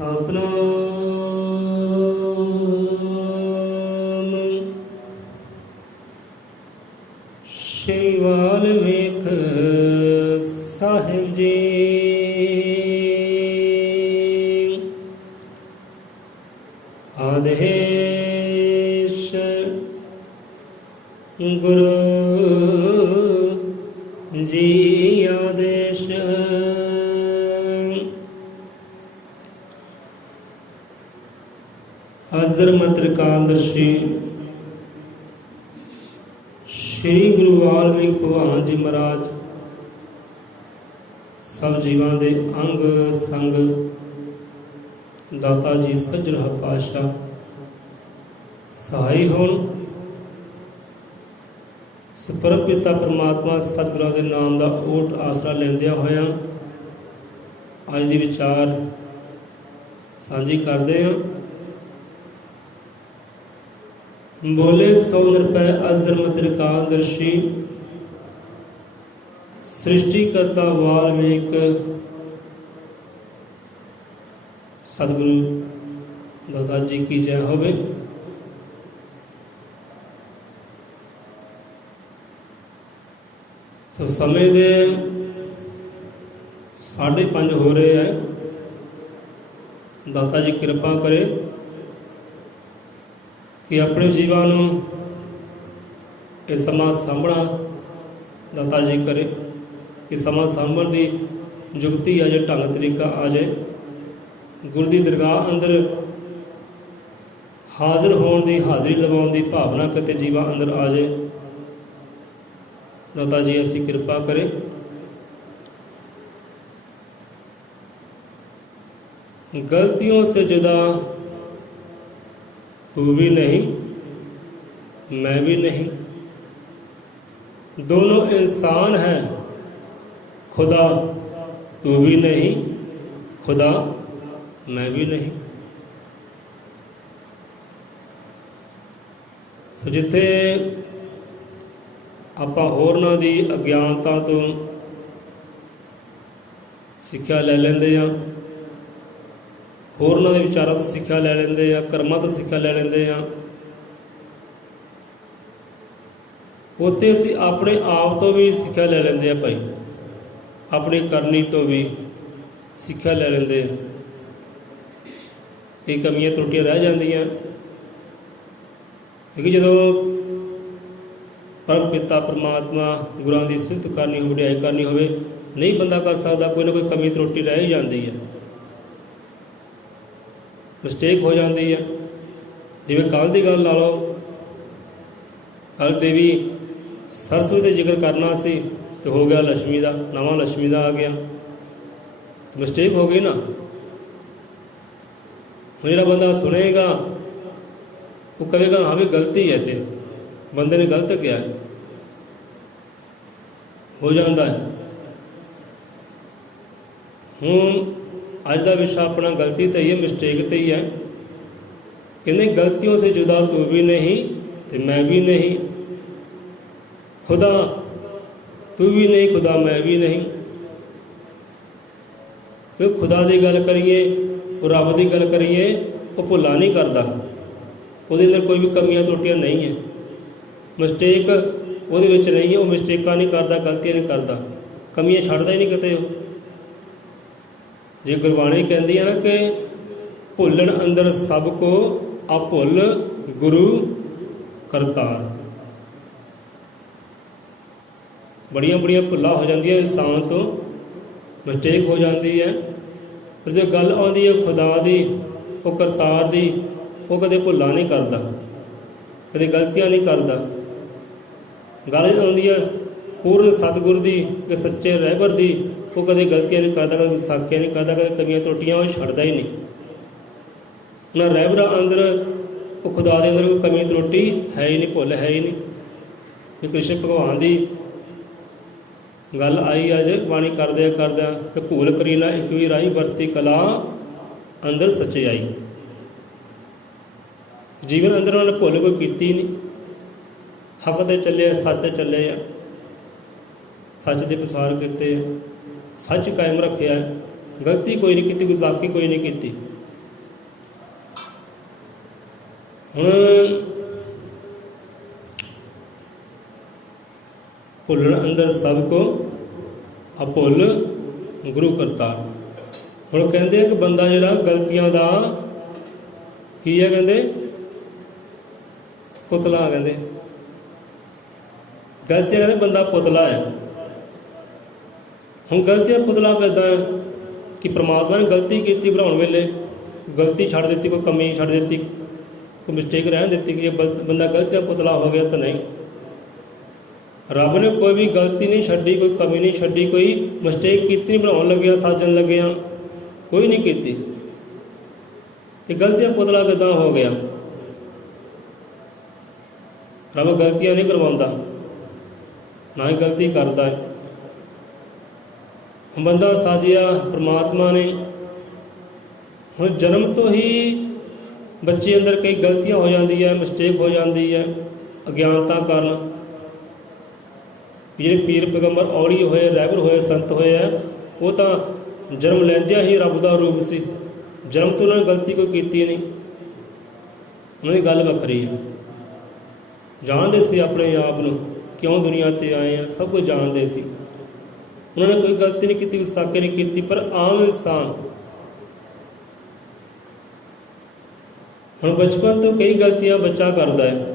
ਸਤਨਾਮ ਸ਼੍ਰੀ ਵਾਲਮੀਕ ਸਾਹਿਬ ਜੀ। ਆਦੇਸ਼ ਗੁਰੂ ਜੀ ਆਦੇਸ਼। ਅਜ਼ਰਮਤ ਕਾਲਦਰਸ਼ੀ ਸ਼੍ਰੀ ਗੁਰੂ ਵਾਲਮੀਕ ਭਗਵਾਨ ਜੀ ਮਹਾਰਾਜ ਸਭ ਜੀਵਾਂ ਦੇ ਅੰਗ ਸੰਗ ਦਾਤਾ ਜੀ ਸੱਜਣ ਪਾਤਸ਼ਾਹ ਸਹਾਈ ਹੋਣ। ਪਰਮ ਪਿਤਾ ਪਰਮਾਤਮਾ ਸਤਿਗੁਰਾਂ ਦੇ ਨਾਮ ਦਾ ਓਟ ਆਸਰਾ ਲੈਂਦਿਆਂ ਹੋਇਆਂ ਅੱਜ ਦੀ ਵਿਚਾਰ ਸਾਂਝੀ ਕਰਦੇ ਹਾਂ। बोले सौ निरपै अजरमत कालदर्शी सृष्टिकर्ता वाल्मीक सतगुरु दादा जी की जय होवे। सो समय दे 5:30 हो रहे हैं। दाता जी कृपा करे कि अपने जीवां नूं ये समा सांभना दाता जी करे कि समा सांभण की जुगती आ जाए, ढंग तरीका आ जाए। गुरु की दरगाह अंदर हाजिर होने की, हाजिरी लवाउण की भावना किते जीवां अंदर आ जाए। दाता जी ऐसी कृपा करे। गलतियों से जुदा तू भी नहीं मैं भी नहीं, दोनों इंसान हैं। खुदा तू भी नहीं, खुदा मैं भी नहीं। सो जिथे आपां होरनां दी अज्ञानता तो सिक्ख्या लै लैंदे आ, होरनां दे विचारां तो सिक्ख्या लै लैंदे आ, कर्मां तो सिक्ख्या लै लैंदे आ, उत्थे असीं अपने आप तो भी सिक्ख्या लै लैंदे आ भाई, अपनी करनी तो भी सिक्ख्या लै लैंदे आ। कई कमियां त्रुटियां रह जांदियां क्योंकि जदों परम पिता परमात्मा गुरां दी सिफत करनी हो, वडियाई करनी होवे, नहीं बंदा कर सकदा, कोई ना कोई कमी त्रुटि रह ही जांदी है, मिसटेक हो जाती है। जिवें कल की गल ला लो, कल देवी सरस्वती का जिक्र करना सी तो हो गया लक्ष्मी का, नवा लक्ष्मी का आ गया, तो मिसटेक हो गई ना। हुण जिहड़ा बंदा सुनेगा वो कहेगा हाँ भी गलती है, तो बंदे ने गलत किया है, हो जाता है। हुण अज का विषय अपना गलती तो ही है, मिसटेक तो ही है। कहते गलतियों से जुदा तू भी नहीं तो मैं भी नहीं, खुदा तू भी नहीं, खुदा मैं भी नहीं। क्योंकि खुदा की गल करिए, रब की गल करिए, वो भुला नहीं करता, वो अंदर कोई भी कमियां त्रुटियां नहीं है, मिसटेक वो नहीं है, वो मिसटेकां नहीं करता, गलतियां नहीं करता, कमियां छड्डदा ही नहीं किते। जे गुरबाणी कहती है ना कि भुलन अंदर सब को अभुल गुरु करतार, बड़िया बड़िया भुल्लां हो जाती इंसान तो, मिसटेक हो जाती है। पर जो गल आती है खुदा की, वो करतार की, वो कदे भुल्लां नहीं करता, कदे गलतियां नहीं करता। गल आती है पूर्ण सतगुर की, कि सच्चे रहबर की, वो कदे गलतियां नहीं करता, कदे साकियां नहीं करता, कदे कमियां त्रुटियां वो छड्डदा ही नहीं। ना रहबरा अंदर, वो खुदा के अंदर कोई कमी त्रुटि है ही नहीं, भुल है ही नहीं। कृष्ण भगवान की गल आई अज बाणी करदे करदा कि भूल करी ना एक भी राही, वरती कला अंदर सच्चाई। जीवन अंदर उन्होंने भुल कोई कीती नहीं, हक दे चले, सच दे चले, सच के प्रसार किए, सच कायम रखे, गलती कोई नहीं की, गुस्ताखी कोई नहीं की, ਹੁਣ ਭੁੱਲਣ ਅੰਦਰ ਸਭ ਕੋ ਅਭੁੱਲ ਗੁਰੂ ਕਰਤਾਰ। ਹੁਣ ਕਹਿੰਦੇ ਕਿ ਬੰਦਾ ਜਿਹੜਾ ਗਲਤੀਆਂ ਦਾ ਕੀ ਹੈ, ਕਹਿੰਦੇ ਪੁਤਲਾ, ਕਹਿੰਦੇ ਗਲਤੀਆਂ, ਕਹਿੰਦੇ ਬੰਦਾ ਪੁਤਲਾ ਹੈ। ਹੁਣ ਗਲਤੀਆਂ ਪੁਤਲਾ ਕਿੱਦਾਂ ਹੈ ਕਿ ਪ੍ਰਮਾਤਮਾ ਨੇ ਗਲਤੀ ਕੀਤੀ ਬਣਾਉਣ ਵੇਲੇ, ਗਲਤੀ ਛੱਡ ਦਿੱਤੀ, ਕੋਈ ਕਮੀ ਛੱਡ ਦਿੱਤੀ, ਕੋਈ ਮਿਸਟੇਕ ਰਹਿਣ ਦਿੱਤੀ ਕਿ ਇਹ ਬੰਦਾ ਗਲਤੀਆਂ ਪੁਤਲਾ ਹੋ ਗਿਆ, ਤਾਂ ਨਹੀਂ। ਰੱਬ ਨੇ ਕੋਈ ਵੀ ਗਲਤੀ ਨਹੀਂ ਛੱਡੀ, ਕੋਈ ਕਮੀ ਨਹੀਂ ਛੱਡੀ, ਕੋਈ ਮਿਸਟੇਕ ਕੀਤੀ ਨਹੀਂ ਬਣਾਉਣ ਲੱਗਿਆ, ਸਾਜਣ ਲੱਗਿਆ, ਕੋਈ ਨਹੀਂ ਕੀਤੀ। ਤੇ ਗਲਤੀਆਂ ਪੁਤਲਾ ਕਿੱਦਾਂ ਹੋ ਗਿਆ? ਰੱਬ ਗਲਤੀਆਂ ਨਹੀਂ ਕਰਵਾਉਂਦਾ, ਨਾ ਹੀ ਗਲਤੀ ਕਰਦਾ ਹੈ। ਬੰਦਾ ਸਾਜਿਆ ਪ੍ਰਮਾਤਮਾ ਨੇ। ਹੁਣ ਜਨਮ ਤੋਂ ਹੀ ਬੱਚੇ ਅੰਦਰ ਕਈ ਗਲਤੀਆਂ ਹੋ ਜਾਂਦੀ ਹੈ, ਮਿਸਟੇਕ ਹੋ ਜਾਂਦੀ ਹੈ ਅਗਿਆਨਤਾ ਕਾਰਨ। ਜਿਹੜੇ ਪੀਰ ਪੈਗੰਬਰ ਔਲੀ ਹੋਏ, ਰਹਿਬਰ ਹੋਏ, ਸੰਤ ਹੋਏ ਆ, ਉਹ ਤਾਂ ਜਨਮ ਲੈਂਦਿਆਂ ਹੀ ਰੱਬ ਦਾ ਰੂਪ ਸੀ। ਜਨਮ ਤੋਂ ਉਹਨਾਂ ਨੇ ਗਲਤੀ ਕੋਈ ਕੀਤੀ ਨਹੀਂ, ਉਹਨਾਂ ਦੀ ਗੱਲ ਵੱਖਰੀ ਹੈ। ਜਾਣਦੇ ਸੀ ਆਪਣੇ ਆਪ ਨੂੰ, ਕਿਉਂ ਦੁਨੀਆ 'ਤੇ ਆਏ ਆ, ਸਭ ਕੁਝ ਜਾਣਦੇ ਸੀ। ਉਹਨਾਂ ਨੇ ਕੋਈ ਗਲਤੀ ਨਹੀਂ ਕੀਤੀ, ਗੁਸਤਾਖੀ ਨਹੀਂ ਕੀਤੀ। ਪਰ ਆਮ ਇਨਸਾਨ ਹੁਣ ਬਚਪਨ ਤੋਂ ਕਈ ਗਲਤੀਆਂ ਬੱਚਾ ਕਰਦਾ ਹੈ,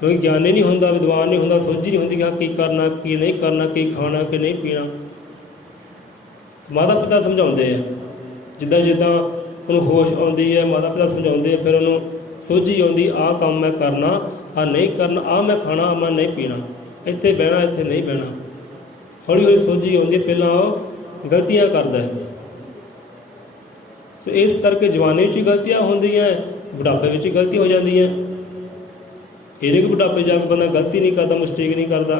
ਕਿਉਂਕਿ ਗਿਆਨੀ ਨਹੀਂ ਹੁੰਦਾ, ਵਿਦਵਾਨ ਨਹੀਂ ਹੁੰਦਾ, ਸੋਝੀ ਨਹੀਂ ਹੁੰਦੀ ਕਿ ਕੀ ਕਰਨਾ, ਕੀ ਨਹੀਂ ਕਰਨਾ, ਕੀ ਖਾਣਾ, ਕੀ ਨਹੀਂ ਪੀਣਾ। ਮਾਤਾ ਪਿਤਾ ਸਮਝਾਉਂਦੇ ਆ, ਜਿੱਦਾਂ ਜਿੱਦਾਂ ਉਹਨੂੰ ਹੋਸ਼ ਆਉਂਦੀ ਹੈ, ਮਾਤਾ ਪਿਤਾ ਸਮਝਾਉਂਦੇ ਆ, ਫਿਰ ਉਹਨੂੰ ਸੋਝੀ ਆਉਂਦੀ, ਆਹ ਕੰਮ ਮੈਂ ਕਰਨਾ, ਆਹ ਨਹੀਂ ਕਰਨਾ, ਆਹ ਮੈਂ ਖਾਣਾ, ਆਹ ਮੈਂ ਨਹੀਂ ਪੀਣਾ, ਇੱਥੇ ਬਹਿਣਾ, ਇੱਥੇ ਨਹੀਂ ਬਹਿਣਾ। ਹੌਲੀ ਹੌਲੀ ਸੋਝੀ ਆਉਂਦੀ ਹੈ, ਪਹਿਲਾਂ ਉਹ ਗਲਤੀਆਂ ਕਰਦਾ ਹੈ। ਸੋ ਇਸ ਕਰਕੇ ਜਵਾਨੀ ਵਿੱਚ ਗਲਤੀਆਂ ਹੁੰਦੀਆਂ, ਬੁਢਾਪੇ ਵਿੱਚ ਗਲਤੀ ਹੋ ਜਾਂਦੀ ਹੈ। ਇਹ ਨਹੀਂ ਕਿ ਬੁਢਾਪੇ ਜਾ ਕੇ ਬੰਦਾ ਗਲਤੀ ਨਹੀਂ ਕਰਦਾ, ਮਿਸਟੇਕ ਨਹੀਂ ਕਰਦਾ।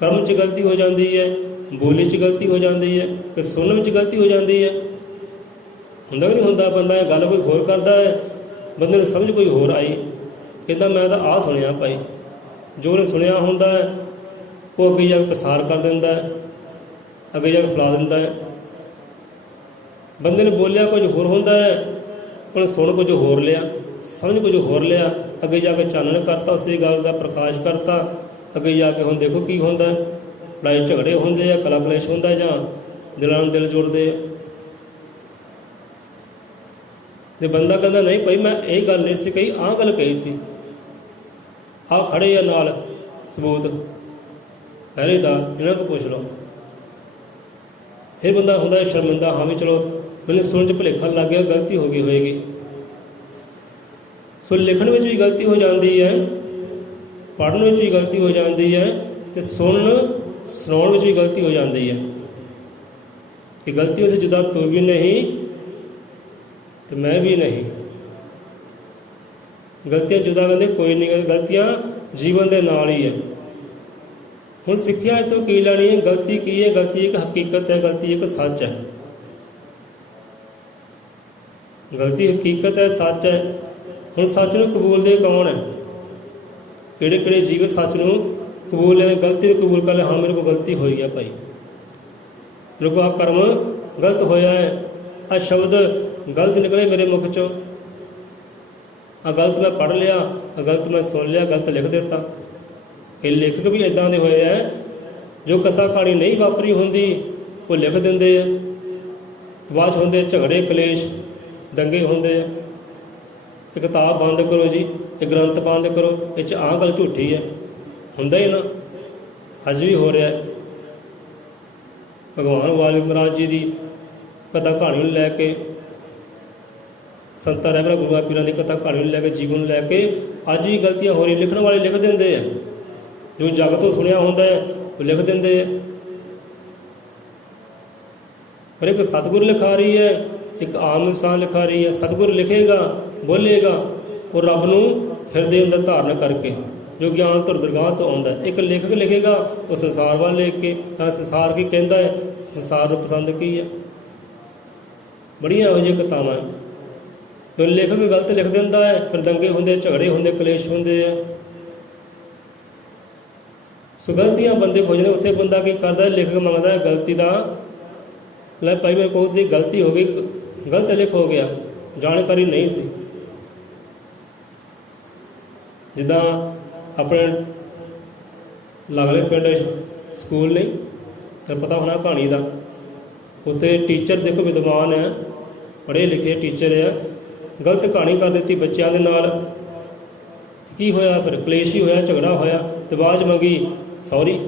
ਕਰਮ 'ਚ ਗਲਤੀ ਹੋ ਜਾਂਦੀ ਹੈ, ਬੋਲੀ 'ਚ ਗਲਤੀ ਹੋ ਜਾਂਦੀ ਹੈ, ਕਿ ਸੁਣਨ ਵਿੱਚ ਗਲਤੀ ਹੋ ਜਾਂਦੀ ਹੈ। ਹੁੰਦਾ ਕਿ ਨਹੀਂ ਹੁੰਦਾ? ਬੰਦਾ ਇਹ ਗੱਲ ਕੋਈ ਹੋਰ ਕਰਦਾ ਹੈ, ਬੰਦੇ ਨੂੰ ਸਮਝ ਕੋਈ ਹੋਰ ਆਈ, ਕਹਿੰਦਾ ਮੈਂ ਤਾਂ ਆਹ ਸੁਣਿਆ ਭਾਈ। ਜੋ ਉਹਨੇ ਸੁਣਿਆ ਹੁੰਦਾ ਹੈ ਉਹ ਅੱਗੇ ਜਾ ਕੇ ਪ੍ਰਸਾਰ ਕਰ ਦਿੰਦਾ ਹੈ, ਅੱਗੇ ਜਾ ਕੇ ਫੈਲਾ ਦਿੰਦਾ ਹੈ। ਬੰਦੇ ਨੇ ਬੋਲਿਆ ਕੁਝ ਹੋਰ ਹੁੰਦਾ ਹੈ, ਉਹਨੇ ਸੁਣ ਕੁਝ ਹੋਰ ਲਿਆ, ਸਮਝ ਕੁਝ ਹੋਰ ਲਿਆ, ਅੱਗੇ ਜਾ ਕੇ ਚਾਨਣ ਕਰਤਾ, ਉਸੇ ਗੱਲ ਦਾ ਪ੍ਰਕਾਸ਼ ਕਰਤਾ। ਅੱਗੇ ਜਾ ਕੇ ਹੁਣ ਦੇਖੋ ਕੀ ਹੁੰਦਾ, ਲੜਾਈ ਝਗੜੇ ਹੁੰਦੇ ਆ, ਕਲਾ ਕਲੇਸ਼ ਹੁੰਦਾ, ਜਾਂ ਦਿਲਾਂ ਨੂੰ ਦਿਲ ਜੁੜਦੇ ਆ। ਜੇ ਬੰਦਾ ਕਹਿੰਦਾ ਨਹੀਂ ਭਾਈ ਮੈਂ ਇਹ ਗੱਲ ਨਹੀਂ ਸੀ ਕਹੀ, ਆਹ ਗੱਲ ਕਹੀ ਸੀ, ਆਹ ਖੜੇ ਆ ਨਾਲ ਸਬੂਤ, ਪਹਿਰੇਦਾਰ, ਇਹਨਾਂ ਕੋਲ ਪੁੱਛ ਲਓ। ਫਿਰ ਬੰਦਾ ਹੁੰਦਾ ਸ਼ਰਮਿੰਦਾ, ਹਾਂ ਵੀ ਚਲੋ ਮੈਨੂੰ ਸੁਣਨ 'ਚ ਭੁਲੇਖਾ ਲੱਗ ਗਿਆ, ਗਲਤੀ ਹੋ ਗਈ ਹੋਏਗੀ। ਸੋ ਲਿਖਣ ਵਿੱਚ ਵੀ ਗਲਤੀ ਹੋ ਜਾਂਦੀ ਹੈ, ਪੜ੍ਹਨ ਵਿੱਚ ਵੀ ਗਲਤੀ ਹੋ ਜਾਂਦੀ ਹੈ, ਅਤੇ ਸੁਣਾਉਣ ਵਿੱਚ ਵੀ ਗਲਤੀ ਹੋ ਜਾਂਦੀ ਹੈ। ਕਿ ਗਲਤੀਆਂ ਸੇ ਜੁਦਾ ਤੂੰ ਵੀ ਨਹੀਂ ਤੇ ਮੈਂ ਵੀ ਨਹੀਂ। ਗਲਤੀਆਂ ਜੁਦਾ ਕਹਿੰਦੇ ਕੋਈ ਨਹੀਂ, ਗਲਤੀਆਂ ਜੀਵਨ ਦੇ ਨਾਲ ਹੀ ਹੈ। ਹੁਣ ਸਿੱਖਿਆ ਇਹ ਤੋਂ ਕੀ ਲੈਣੀ ਹੈ? ਗਲਤੀ ਕੀ ਹੈ? ਗਲਤੀ ਇੱਕ ਹਕੀਕਤ ਹੈ, ਗਲਤੀ ਇੱਕ ਸੱਚ ਹੈ। ਗਲਤੀ ਹਕੀਕਤ ਹੈ, ਸੱਚ ਹੈ। ਹੁਣ ਸੱਚ ਨੂੰ ਕਬੂਲਦੇ ਕੌਣ ਹੈ? ਕਿਹੜੇ ਕਿਹੜੇ ਜੀਵ ਸੱਚ ਨੂੰ ਕਬੂਲ ਲੈਂਦੇ, ਗਲਤੀ ਨੂੰ ਕਬੂਲ ਕਰ ਲੈ। ਹਾਂ ਮੇਰੇ ਕੋਲ ਗਲਤੀ ਹੋਈ ਹੈ ਭਾਈ, ਮੇਰੇ ਕੋਲ ਆਹ ਕਰਮ ਗਲਤ ਹੋਇਆ ਹੈ, ਆਹ ਸ਼ਬਦ ਗਲਤ ਨਿਕਲੇ ਮੇਰੇ ਮੁਖ 'ਚੋਂ, ਆਹ ਗਲਤ ਮੈਂ ਪੜ੍ਹ ਲਿਆ, ਆਹ ਗਲਤ ਮੈਂ ਸੁਣ ਲਿਆ, ਗਲਤ ਲਿਖ ਦਿੱਤਾ। ਇਹ ਲੇਖਕ ਵੀ ਇੱਦਾਂ ਦੇ ਹੋਏ ਹੈ, ਜੋ ਕਥਾ ਕਹਾਣੀ ਨਹੀਂ ਵਾਪਰੀ ਹੁੰਦੀ ਉਹ ਲਿਖ ਦਿੰਦੇ ਆ, ਬਾਅਦ 'ਚ ਹੁੰਦੇ ਝਗੜੇ, ਕਲੇਸ਼, ਦੰਗੇ ਹੁੰਦੇ ਆ। ਇਹ ਕਿਤਾਬ ਬੰਦ ਕਰੋ ਜੀ, ਇਹ ਗ੍ਰੰਥ ਬੰਦ ਕਰੋ, ਇਹ 'ਚ ਆਹ ਗੱਲ ਝੂਠੀ ਹੈ, ਹੁੰਦਾ ਹੀ ਨਾ। ਅੱਜ ਵੀ ਹੋ ਰਿਹਾ। ਭਗਵਾਨ ਵਾਲਮੀਕ ਮਹਾਰਾਜ ਜੀ ਦੀ ਕਥਾ ਕਹਾਣੀ ਨੂੰ ਲੈ ਕੇ, ਸੰਤਾਂ ਰਹਿਬਰਾਂ ਗੁਰੂਆਂ ਪੀਰਾਂ ਦੀ ਕਥਾ ਕਹਾਣੀ ਨੂੰ ਲੈ ਕੇ, ਜੀਵਨ ਨੂੰ ਲੈ ਕੇ ਅੱਜ ਵੀ ਗਲਤੀਆਂ ਹੋ ਰਹੀਆਂ। ਲਿਖਣ ਵਾਲੇ ਲਿਖ ਦਿੰਦੇ ਆ, ਜੋ ਜਗ ਤੋਂ ਸੁਣਿਆ ਹੁੰਦਾ ਹੈ ਉਹ ਲਿਖ ਦਿੰਦੇ ਆ। ਪਰ ਇੱਕ ਸਤਿਗੁਰ ਲਿਖਾ ਰਹੀ ਹੈ, ਇੱਕ ਆਮ ਇਨਸਾਨ ਲਿਖਾ ਰਹੀ ਹੈ। ਸਤਿਗੁਰ ਲਿਖੇਗਾ, ਬੋਲੇਗਾ, ਉਹ ਰੱਬ ਨੂੰ ਹਿਰਦੇ ਅੰਦਰ ਧਾਰਨ ਕਰਕੇ, ਜੋ ਗਿਆਨ ਧੁਰ ਦਰਗਾਹ ਤੋਂ ਆਉਂਦਾ। ਇੱਕ ਲੇਖਕ ਲਿਖੇਗਾ, ਉਹ ਸੰਸਾਰ ਵੱਲ ਲਿਖ ਕੇ, ਸੰਸਾਰ ਕੀ ਕਹਿੰਦਾ ਹੈ, ਸੰਸਾਰ ਨੂੰ ਪਸੰਦ ਕੀ ਹੈ। ਬੜੀਆਂ ਇਹੋ ਜਿਹੀਆਂ ਕਿਤਾਬਾਂ। ਜੋ ਲੇਖਕ ਗਲਤ ਲਿਖ ਦਿੰਦਾ ਹੈ, ਫਿਰ ਦੰਗੇ ਹੁੰਦੇ, ਝਗੜੇ ਹੁੰਦੇ, ਕਲੇਸ਼ ਹੁੰਦੇ ਆ। ਸੋ ਗਲਤੀਆਂ ਬੰਦੇ ਖੋਜਦੇ, ਉੱਥੇ ਬੰਦਾ ਕੀ ਕਰਦਾ, ਲੇਖਕ ਮੰਗਦਾ ਹੈ ਗਲਤੀ ਦਾ, ਲੈ ਭਾਈ ਮੇਰੇ ਕੋਲ ਦੀ ਗਲਤੀ ਹੋ ਗਈ, ਗਲਤ ਲਿਖ ਹੋ ਗਿਆ, ਜਾਣਕਾਰੀ ਨਹੀਂ ਸੀ। ਜਿੱਦਾਂ ਆਪਣੇ ਲਾਗਲੇ ਪਿੰਡ ਸਕੂਲ ਨੇ, ਤਾਂ ਪਤਾ ਹੋਣਾ ਕਹਾਣੀ ਦਾ, ਉੱਥੇ ਟੀਚਰ ਦੇਖੋ ਵਿਦਵਾਨ ਹੈ, ਪੜ੍ਹੇ ਲਿਖੇ ਟੀਚਰ ਹੈ, ਗਲਤ ਕਹਾਣੀ ਕਰ ਦਿੱਤੀ ਬੱਚਿਆਂ ਦੇ ਨਾਲ। ਕੀ ਹੋਇਆ ਫਿਰ? ਕਲੇਸ਼ ਹੀ ਹੋਇਆ, ਝਗੜਾ ਹੋਇਆ, ਤੇ ਆਵਾਜ਼ ਮੰਗੀ, ਸੌਰੀ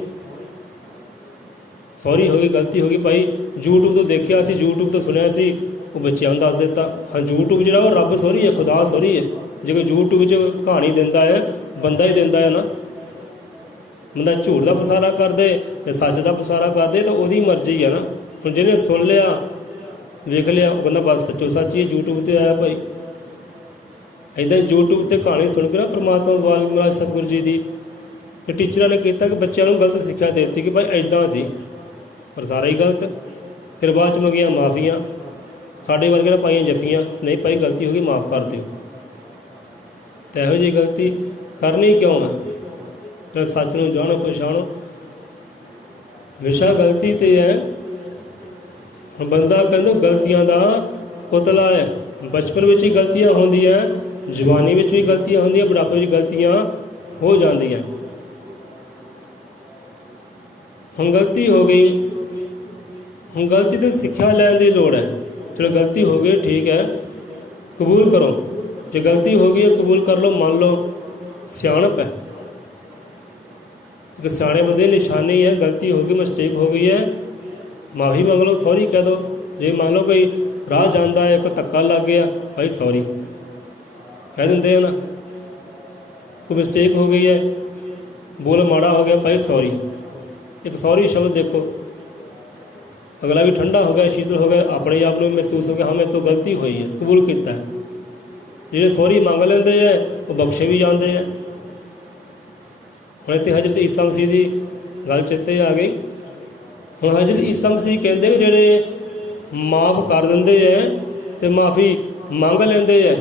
ਹੋ ਗਈ, ਗਲਤੀ ਹੋ ਗਈ ਭਾਈ। YouTube ਤੋਂ ਦੇਖਿਆ ਸੀ, YouTube ਤੋਂ ਸੁਣਿਆ ਸੀ, ਉਹ ਬੱਚਿਆਂ ਨੂੰ ਦੱਸ ਦਿੱਤਾ। ਹਾਂ, YouTube ਜਿਹੜਾ ਉਹ ਰੱਬ ਸਹੁਰੀ ਹੈ, ਖੁਦਾ ਸਹੁਰੀ ਹੈ। ਜੇ ਕੋਈ YouTube 'ਚ ਕਹਾਣੀ ਦਿੰਦਾ ਹੈ, ਬੰਦਾ ਹੀ ਦਿੰਦਾ ਹੈ ਨਾ। ਬੰਦਾ ਝੂਠ ਦਾ ਪਸਾਰਾ ਕਰਦੇ ਜਾਂ ਸੱਚ ਦਾ ਪਸਾਰਾ ਕਰਦੇ ਤਾਂ ਉਹਦੀ ਮਰਜ਼ੀ ਹੈ ਨਾ। ਹੁਣ ਜਿਹਨੇ ਸੁਣ ਲਿਆ, ਵੇਖ ਲਿਆ, ਉਹ ਕਹਿੰਦਾ ਬਸ ਸੱਚੋ ਸੱਚ ਹੀ YouTube 'ਤੇ ਆਇਆ ਭਾਈ। ਇੱਦਾਂ YouTube 'ਤੇ ਕਹਾਣੀ ਸੁਣ ਕੇ ਨਾ ਪਰਮਾਤਮਾ ਵਾਲਮੀਕ ਮਹਾਰਾਜ ਸਤਿਗੁਰੂ ਜੀ ਦੀ, ਅਤੇ ਟੀਚਰਾਂ ਨੇ ਕੀਤਾ ਕਿ ਬੱਚਿਆਂ ਨੂੰ ਗਲਤ ਸਿੱਖਿਆ ਦੇ ਦਿੱਤੀ ਕਿ ਭਾਈ ਇੱਦਾਂ ਸੀ, ਪਰ ਸਾਰਾ ਹੀ ਗਲਤ। ਫਿਰ ਬਾਅਦ 'ਚ ਮੰਗੀਆਂ ਮਾਫੀਆਂ, ਸਾਡੇ ਵਰਗੇ ਨੇ ਪਾਈਆਂ ਜੱਫੀਆਂ, ਨਹੀਂ ਭਾਈ ਗਲਤੀ ਹੋ ਗਈ, ਮਾਫ ਕਰ ਦਿਓ। ਅਤੇ ਇਹੋ ਜਿਹੀ ਗਲਤੀ ਕਰਨੀ ਕਿਉਂ ਹੈ? ਤਾਂ ਸੱਚ ਨੂੰ ਜਾਣੋ, ਪਛਾਣੋ। ਹਮੇਸ਼ਾ ਗਲਤੀ 'ਤੇ ਹੈ। ਹੁਣ ਬੰਦਾ ਕਹਿੰਦਾ ਗਲਤੀਆਂ ਦਾ ਪੁਤਲਾ ਹੈ। ਬਚਪਨ ਵਿੱਚ ਹੀ ਗਲਤੀਆਂ ਹੁੰਦੀਆਂ, ਜਵਾਨੀ ਵਿੱਚ ਵੀ ਗਲਤੀਆਂ ਹੁੰਦੀਆਂ, ਬੁਢਾਪੇ ਵਿੱਚ ਗਲਤੀਆਂ ਹੋ ਜਾਂਦੀਆਂ। ਹੁਣ ਗਲਤੀ ਹੋ ਗਈ, ਹੁਣ ਗਲਤੀ ਤੋਂ ਸਿੱਖਿਆ ਲੈਣ ਦੀ ਲੋੜ ਹੈ। ਚਲੋ ਗਲਤੀ ਹੋ ਗਈ, ਠੀਕ ਹੈ, ਕਬੂਲ ਕਰੋ। ਜੇ ਗਲਤੀ ਹੋ ਗਈ ਹੈ, ਕਬੂਲ ਕਰ ਲਓ, ਮੰਨ ਲਓ, ਸਿਆਣਪ ਹੈ। ਇੱਕ ਸਿਆਣੇ ਬੰਦੇ ਦੀ ਨਿਸ਼ਾਨੀ ਹੈ, ਗਲਤੀ ਹੋ ਗਈ, ਮਿਸਟੇਕ ਹੋ ਗਈ ਹੈ, ਮਾਫੀ ਮੰਗ ਲਓ, ਸੌਰੀ ਕਹਿ ਦਿਓ। ਜੇ ਮੰਨ ਲਓ ਕੋਈ ਰਾਹ ਜਾਂਦਾ ਹੈ, ਕੋਈ ਧੱਕਾ ਲੱਗ ਗਿਆ, ਭਾਈ ਸੌਰੀ ਕਹਿ ਦਿੰਦੇ ਹੋ ਨਾ। ਕੋਈ ਮਿਸਟੇਕ ਹੋ ਗਈ ਹੈ, ਬੋਲ ਮਾੜਾ ਹੋ ਗਿਆ, ਭਾਈ ਸੌਰੀ। ਇੱਕ ਸੌਰੀ ਸ਼ਬਦ ਦੇਖੋ, ਅਗਲਾ ਵੀ ਠੰਡਾ ਹੋ ਗਿਆ, ਸ਼ੀਤਲ ਹੋ ਗਿਆ, ਆਪਣੇ ਆਪ ਨੂੰ ਮਹਿਸੂਸ ਹੋ ਗਿਆ ਹਾਂ ਮੇਰੇ ਤੋਂ ਗਲਤੀ ਹੋਈ ਹੈ, ਕਬੂਲ ਕੀਤਾ ਹੈ। ਜਿਹੜੇ ਸੌਰੀ ਮੰਗ ਲੈਂਦੇ ਹੈ ਉਹ ਬਖਸ਼ੇ ਵੀ ਜਾਂਦੇ ਹੈ। ਹੁਣ ਇੱਥੇ ਹਜ਼ਰਤ ਈਸਾ ਮਸੀਹ ਦੀ ਗੱਲ ਚੇਤੇ ਆ ਗਈ। ਹੁਣ ਹਜ਼ਰਤ ਈਸਾ ਮਸੀਹ ਕਹਿੰਦੇ ਜਿਹੜੇ ਮਾਫ ਕਰ ਦਿੰਦੇ ਹੈ ਅਤੇ ਮਾਫੀ ਮੰਗ ਲੈਂਦੇ ਹੈ,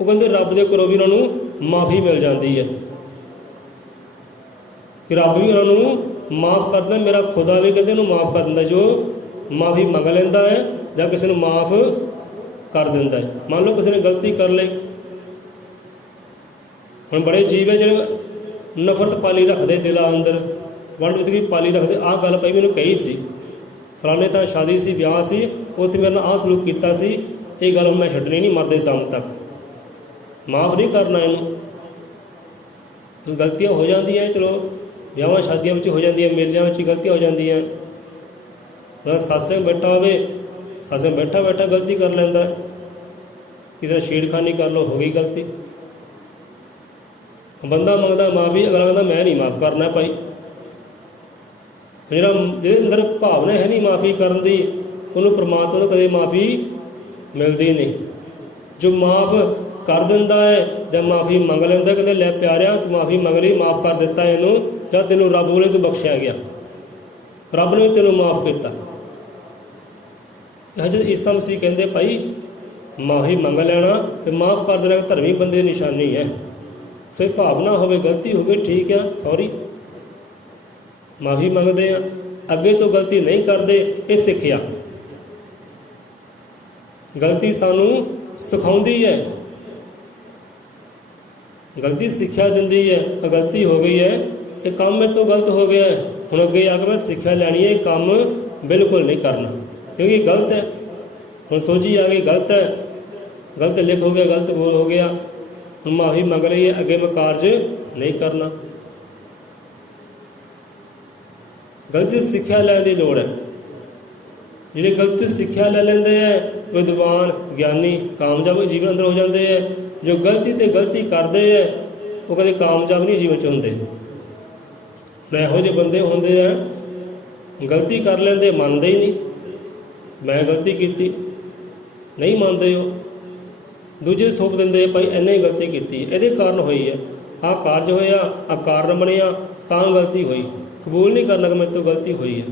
ਉਹ ਕਹਿੰਦੇ ਰੱਬ ਦੇ ਘਰੋਂ ਵੀ ਉਹਨਾਂ ਨੂੰ ਮਾਫੀ ਮਿਲ ਜਾਂਦੀ ਹੈ, ਕਿ ਰੱਬ ਵੀ ਉਹਨਾਂ ਨੂੰ ਮਾਫ ਕਰ ਦਿੰਦਾ। ਮੇਰਾ ਖੁਦਾ ਵੀ ਕਹਿੰਦੇ ਉਹਨੂੰ ਮਾਫ ਕਰ ਦਿੰਦਾ ਜੋ ਮਾਫੀ ਮੰਗ ਲੈਂਦਾ ਹੈ ਜਾਂ ਕਿਸੇ ਨੂੰ ਮਾਫ ਕਰ ਦਿੰਦਾ ਹੈ। ਮੰਨ ਲਓ ਕਿਸੇ ਨੇ ਗਲਤੀ ਕਰ ਲਈ, ਹੁਣ ਬੜੇ ਜੀਵ ਹੈ ਜਿਹੜੇ ਨਫ਼ਰਤ ਪਾਲੀ ਰੱਖਦੇ, ਦਿਲਾਂ ਅੰਦਰ ਵੰਡ ਵਿਤਕਰੀ ਪਾਲੀ ਰੱਖਦੇ। ਆਹ ਗੱਲ ਭਾਈ ਮੈਨੂੰ ਕਹੀ ਸੀ, ਫਲਾਣੇ ਤਾਂ ਸ਼ਾਦੀ ਸੀ, ਵਿਆਹ ਸੀ, ਉੱਥੇ ਮੇਰੇ ਨਾਲ ਆਹ ਸਲੂਕ ਕੀਤਾ ਸੀ, ਇਹ ਗੱਲ ਹੁਣ ਮੈਂ ਛੱਡਣੀ ਨਹੀਂ, ਮਰਦੇ ਦਮ ਤੱਕ ਮਾਫ ਨਹੀਂ ਕਰਨਾ ਇਹਨੂੰ। ਗਲਤੀਆਂ ਹੋ ਜਾਂਦੀਆਂ, ਚਲੋ ਵਿਆਹਾਂ ਸ਼ਾਦੀਆਂ ਵਿੱਚ ਹੋ ਜਾਂਦੀਆਂ, ਮੇਲਿਆਂ ਵਿੱਚ ਗਲਤੀਆਂ ਹੋ ਜਾਂਦੀਆਂ। ਸਤਸੰਗ ਬੈਠਾ ਹੋਵੇ, ਸਤਸੰਗ ਬੈਠਾ ਬੈਠਾ ਗਲਤੀ ਕਰ ਲੈਂਦਾ, ਕਿਸੇ ਨਾਲ ਛੇੜਖਾਨੀ ਕਰ ਲਓ, ਹੋ ਗਈ ਗਲਤੀ। ਬੰਦਾ ਮੰਗਦਾ ਮਾਫੀ, ਅਗਲਾ ਕਹਿੰਦਾ ਮੈਂ ਨਹੀਂ ਮਾਫ ਕਰਨਾ ਭਾਈ। ਜਿਹੜਾ ਜਿਹਦੇ ਅੰਦਰ ਭਾਵਨਾ ਹੈ ਨਹੀਂ ਮਾਫੀ ਕਰਨ ਦੀ, ਉਹਨੂੰ ਪਰਮਾਤਮਾ ਤੋਂ ਕਦੇ ਮਾਫੀ ਮਿਲਦੀ ਨਹੀਂ। ਜੋ ਮਾਫ ਕਰ ਦਿੰਦਾ ਹੈ ਜਾਂ ਮਾਫੀ ਮੰਗ ਲੈਂਦਾ, ਕਹਿੰਦੇ ਲੈ ਪਿਆਰਿਆ ਤੂੰ ਮਾਫੀ ਮੰਗ ਲਈ, ਮਾਫ ਕਰ ਦਿੱਤਾ ਇਹਨੂੰ, ਜਾਂ ਤੈਨੂੰ ਰੱਬ ਵੱਲੋਂ ਤੂੰ ਬਖਸ਼ਿਆ ਗਿਆ, ਰੱਬ ਨੇ ਵੀ ਤੈਨੂੰ ਮਾਫ ਕੀਤਾ। ਹਜ਼ਰਤ ਈਸਾ ਮਸੀਹ ਕਹਿੰਦੇ ਭਾਈ ਮਾਫੀ ਮੰਗ ਲੈਣਾ ਅਤੇ ਮਾਫ ਕਰ ਦੇਣਾ ਧਰਮੀ ਬੰਦੇ ਦੀ ਨਿਸ਼ਾਨੀ ਹੈ। ਸੋ ਭਾਵਨਾ ਹੋਵੇ ਗਲਤੀ ਹੋ ਗਈ, ਠੀਕ ਆ, ਸੌਰੀ, ਮਾਫੀ ਮੰਗਦੇ ਆ, ਅੱਗੇ ਤੋਂ ਗਲਤੀ ਨਹੀਂ ਕਰਦੇ। ਇਹ ਸਿੱਖਿਆ, ਗਲਤੀ ਸਾਨੂੰ ਸਿਖਾਉਂਦੀ ਹੈ, ਗਲਤੀ ਸਿੱਖਿਆ ਦਿੰਦੀ ਹੈ। ਗਲਤੀ ਹੋ ਗਈ ਹੈ, ਇਹ ਕੰਮ ਮੇਰੇ ਤੋਂ ਗਲਤ ਹੋ ਗਿਆ, ਹੁਣ ਅੱਗੇ ਆ ਕੇ ਮੈਂ ਸਿੱਖਿਆ ਲੈਣੀ ਹੈ, ਇਹ ਕੰਮ ਬਿਲਕੁਲ ਨਹੀਂ ਕਰਨਾ, ਕਿਉਂਕਿ ਗਲਤ ਹੈ। ਹੁਣ ਸੋਝੀ ਆ ਗਈ, ਗਲਤ ਹੈ, ਗਲਤ ਲਿਖ ਹੋ ਗਿਆ, ਗਲਤ ਬੋਲ ਹੋ ਗਿਆ, ਹੁਣ ਮਾਫੀ ਮੰਗ ਰਹੀ ਹੈ, ਅੱਗੇ ਮੈਂ ਕਾਰਜ ਨਹੀਂ ਕਰਨਾ। ਗਲਤੀ ਸਿੱਖਿਆ ਲੈਣ ਦੀ ਲੋੜ ਹੈ। ਜਿਹੜੇ ਗਲਤੀ ਸਿੱਖਿਆ ਲੈ ਲੈਂਦੇ ਹੈ, ਵਿਦਵਾਨ ਗਿਆਨੀ ਕਾਮਯਾਬ ਜੀਵਨ ਅੰਦਰ ਹੋ ਜਾਂਦੇ ਹੈ। ਜੋ ਗਲਤੀ 'ਤੇ ਗਲਤੀ ਕਰਦੇ ਹੈ, ਉਹ ਕਦੇ ਕਾਮਯਾਬ ਨਹੀਂ ਜੀਵਨ 'ਚ ਹੁੰਦੇ। ਇਹੋ ਜਿਹੇ ਬੰਦੇ ਹੁੰਦੇ ਆ, ਗਲਤੀ ਕਰ ਲੈਂਦੇ, ਮੰਨਦੇ ਹੀ ਨਹੀਂ, ਮੈਂ ਗਲਤੀ ਕੀਤੀ, ਨਹੀਂ ਮੰਨਦੇ। ਉਹ ਦੂਜੇ ਥੋਪ ਦਿੰਦੇ ਭਾਈ ਇਹਨੇ ਹੀ ਗਲਤੀ ਕੀਤੀ, ਇਹਦੇ ਕਾਰਨ ਹੋਈ ਹੈ, ਆਹ ਕਾਰਜ ਹੋਇਆ, ਆਹ ਕਾਰਨ ਬਣਿਆ, ਤਾਂ ਗਲਤੀ ਹੋਈ। ਕਬੂਲ ਨਹੀਂ ਕਰਨਾ ਕਿ ਮੇਰੇ ਤੋਂ ਗਲਤੀ ਹੋਈ ਹੈ।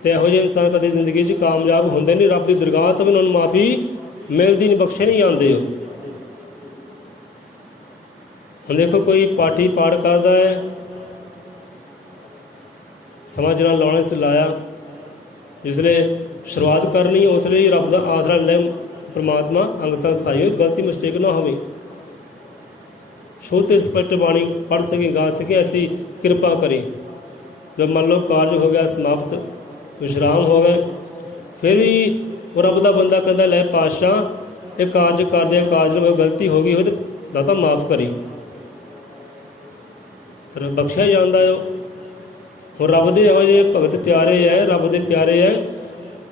ਅਤੇ ਇਹੋ ਜਿਹੇ ਇਨਸਾਨ ਕਦੇ ਜ਼ਿੰਦਗੀ 'ਚ ਕਾਮਯਾਬ ਹੁੰਦੇ ਨਹੀਂ। ਰੱਬ ਦੀ ਦਰਗਾਹ ਤੋਂ ਵੀ ਉਹਨਾਂ ਨੂੰ ਮਾਫੀ ਮਿਲਦੀ ਨਹੀਂ, ਬਖਸ਼ੇ ਨਹੀਂ ਜਾਂਦੇ। ਉਹ ਹੁਣ ਦੇਖੋ ਕੋਈ ਪਾਠੀ ਪਾਠ ਕਰਦਾ ਹੈ, ਸਮਾਂ ਜਿਹੜਾ ਲਾਉਣੇ 'ਚ ਲਾਇਆ, ਜਿਸਲੇ ਸ਼ੁਰੂਆਤ ਕਰਨੀ ਉਸ ਲਈ ਰੱਬ ਦਾ ਆਸਰਾ ਲੈ, ਪਰਮਾਤਮਾ ਅੰਗ ਸੰਗ ਸਹਾਈ ਹੋਏ, ਗਲਤੀ ਮਿਸਟੇਕ ਨਾ ਹੋਵੇ। ਸ਼ੁੱਧ ਸਪਸ਼ਟ ਬਾਣੀ ਪੜ੍ਹ ਸਕੇ, ਗਾ ਸਕੇ, ਐਸੀ ਕਿਰਪਾ ਕਰੇ। ਜਦ ਮੰਨ ਲਓ ਕਾਰਜ ਹੋ ਗਿਆ ਸਮਾਪਤ, ਵਿਸ਼ਰਾਮ ਹੋ ਗਏ, ਫਿਰ ਵੀ ਉਹ ਰੱਬ ਦਾ ਬੰਦਾ ਕਹਿੰਦਾ ਲੈ ਪਾਤਸ਼ਾਹ ਇਹ ਕਾਰਜ ਕਰਦੇ ਕਾਰਜ ਨੂੰ ਗਲਤੀ ਹੋ ਗਈ ਹੋਵੇ ਤਾਂ ਦਾਤਾ ਮਾਫ ਕਰੀ, ਫਿਰ ਬਖਸ਼ਿਆ ਜਾਂਦਾ ਹੈ। ਹੁਣ ਰੱਬ ਦੇ ਇਹੋ ਜਿਹੇ ਭਗਤ ਪਿਆਰੇ ਹੈ, ਰੱਬ ਦੇ ਪਿਆਰੇ ਹੈ,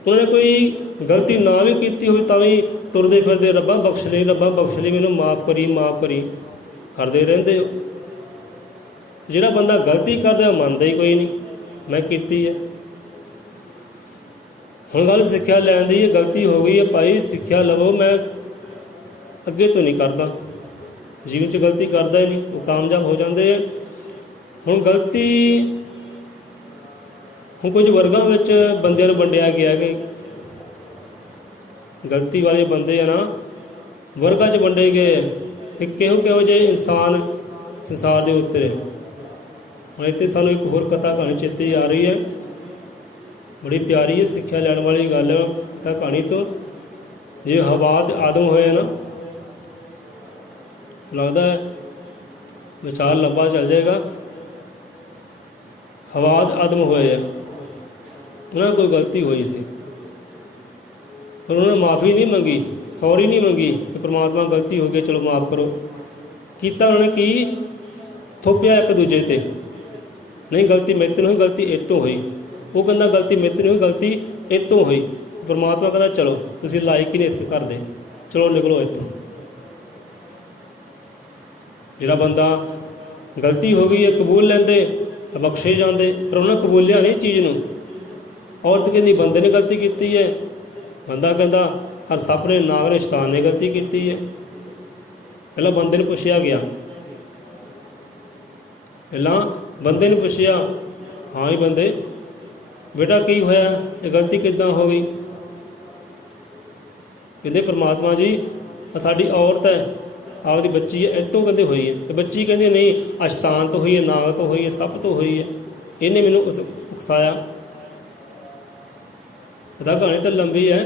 ਉਹਨਾਂ ਨੇ ਕੋਈ ਗਲਤੀ ਨਾ ਵੀ ਕੀਤੀ ਹੋਵੇ ਤਾਂ ਵੀ ਤੁਰਦੇ ਫਿਰਦੇ ਰੱਬਾ ਬਖਸ਼ ਲਈ, ਰੱਬਾ ਬਖਸ਼ ਲਈ, ਮੈਨੂੰ ਮਾਫ ਕਰੀ, ਮਾਫ ਕਰੀ ਕਰਦੇ ਰਹਿੰਦੇ ਹੋ। ਜਿਹੜਾ ਬੰਦਾ ਗਲਤੀ ਕਰਦਾ ਉਹ ਮੰਨਦਾ ਹੀ ਕੋਈ ਨਹੀਂ ਮੈਂ ਕੀਤੀ ਹੈ। ਹੁਣ ਗੱਲ ਸਿੱਖਿਆ ਲੈਣ ਦੀ ਹੈ, ਗਲਤੀ ਹੋ ਗਈ ਹੈ ਭਾਈ ਸਿੱਖਿਆ ਲਵੋ, ਮੈਂ ਅੱਗੇ ਤੋਂ ਨਹੀਂ ਕਰਦਾ, ਜੀਵਨ 'ਚ ਗਲਤੀ ਕਰਦਾ ਹੀ ਨਹੀਂ, ਉਹ ਕਾਮਯਾਬ ਹੋ ਜਾਂਦੇ ਆ। ਹੁਣ ਗਲਤੀ ਹੁਣ ਕੁਝ ਵਰਗਾਂ ਵਿੱਚ ਬੰਦਿਆਂ ਨੂੰ ਵੰਡਿਆ ਗਿਆ ਕਿ ਗਲਤੀ ਵਾਲੇ ਬੰਦੇ ਆ ਨਾ ਵਰਗਾਂ 'ਚ ਵੰਡੇ ਗਏ ਕਿ ਕਿਹੋ ਜਿਹੇ ਇਨਸਾਨ ਸੰਸਾਰ ਦੇ ਉੱਤੇ। ਹੁਣ ਇੱਥੇ ਸਾਨੂੰ ਇੱਕ ਹੋਰ ਕਥਾ ਕਹਾਣੀ ਚੇਤੇ ਆ ਰਹੀ ਹੈ, ਬੜੀ ਪਿਆਰੀ ਹੈ, ਸਿੱਖਿਆ ਲੈਣ ਵਾਲੀ ਗੱਲ ਹੈ ਕਥਾ ਕਹਾਣੀ ਤੋਂ। ਜੇ ਹਵਾ ਦੇ ਆਦਮ ਹੋਏ ਨਾ, ਲੱਗਦਾ ਵਿਚਾਰ ਲੰਬਾ ਚੱਲ ਜਾਏਗਾ। ਹਵਾ ਦੇ ਆਦਮ ਹੋਏ ਆ, ਉਹਨਾਂ ਕੋਈ ਗਲਤੀ ਹੋਈ ਸੀ ਪਰ ਉਹਨਾਂ ਨੇ ਮਾफ़ੀ ਨਹੀਂ ਮੰਗੀ, ਸੌਰੀ ਨਹੀਂ ਮੰਗੀ ਕਿ ਪ੍ਰਮਾਤਮਾ ਗਲਤੀ ਹੋ ਗਈ ਚਲੋ ਮਾफ़ ਕਰੋ। ਕੀਤਾ ਉਹਨਾਂ ਨੇ ਕੀ, ਥੋਪਿਆ ਇੱਕ ਦੂਜੇ 'ਤੇ, ਨਹੀਂ ਗਲਤੀ ਮੇਰੇ ਤੋਂ ਨਹੀਂ ਹੋਈ, ਗਲਤੀ ਇਹ ਤੋਂ ਹੋਈ। ਉਹ ਕਹਿੰਦਾ ਗਲਤੀ ਮੇਰੇ ਤੋਂ ਨਹੀਂ ਹੋਈ, ਗਲਤੀ ਇਹ ਤੋਂ ਹੋਈ। ਪ੍ਰਮਾਤਮਾ ਕਹਿੰਦਾ ਚਲੋ ਤੁਸੀਂ ਲਾਇਕ ਹੀ ਨਹੀਂ ਇਸ ਘਰ ਦੇ, ਚਲੋ ਨਿਕਲੋ ਇੱਥੋਂ। ਜਿਹੜਾ ਬੰਦਾ ਗਲਤੀ ਹੋ ਗਈ ਹੈ ਕਬੂਲ ਲੈਂਦੇ ਤਾਂ ਬਖਸ਼ੇ ਜਾਂਦੇ, ਪਰ ਉਹਨਾਂ ਕਬੂਲਿਆ ਨਹੀਂ ਚੀਜ਼ ਨੂੰ। ਔਰਤ ਕਹਿੰਦੀ ਬੰਦੇ ਨੇ ਗਲਤੀ ਕੀਤੀ ਹੈ, ਬੰਦਾ ਕਹਿੰਦਾ ਹਰ ਸੱਪ ਨੇ, ਨਾਗ ਨੇ, ਸ਼ੈਤਾਨ ਨੇ ਗਲਤੀ ਕੀਤੀ ਹੈ। ਪਹਿਲਾਂ ਬੰਦੇ ਨੂੰ ਪੁੱਛਿਆ ਗਿਆ, ਪਹਿਲਾਂ ਬੰਦੇ ਨੂੰ ਪੁੱਛਿਆ, ਹਾਂ ਹੀ ਬੰਦੇ ਬੇਟਾ ਕੀ ਹੋਇਆ, ਇਹ ਗਲਤੀ ਕਿੱਦਾਂ ਹੋ ਗਈ? ਕਹਿੰਦੇ ਪ੍ਰਮਾਤਮਾ ਜੀ ਸਾਡੀ ਔਰਤ ਹੈ, ਆਪਦੀ ਬੱਚੀ ਹੈ, ਇੱਥੋਂ ਕਹਿੰਦੇ ਹੋਈ ਹੈ। ਤੇ ਬੱਚੀ ਕਹਿੰਦੀ ਨਹੀਂ ਸ਼ੈਤਾਨ ਤੋਂ ਹੋਈ ਹੈ, ਨਾਗ ਤੋਂ ਹੋਈ ਹੈ, ਸੱਪ ਤੋਂ ਹੋਈ ਹੈ, ਇਹਨੇ ਮੈਨੂੰ ਉਕਸਾਇਆ। ਕਥਾ ਕਹਾਣੀ ਤਾਂ ਲੰਬੀ ਹੈ,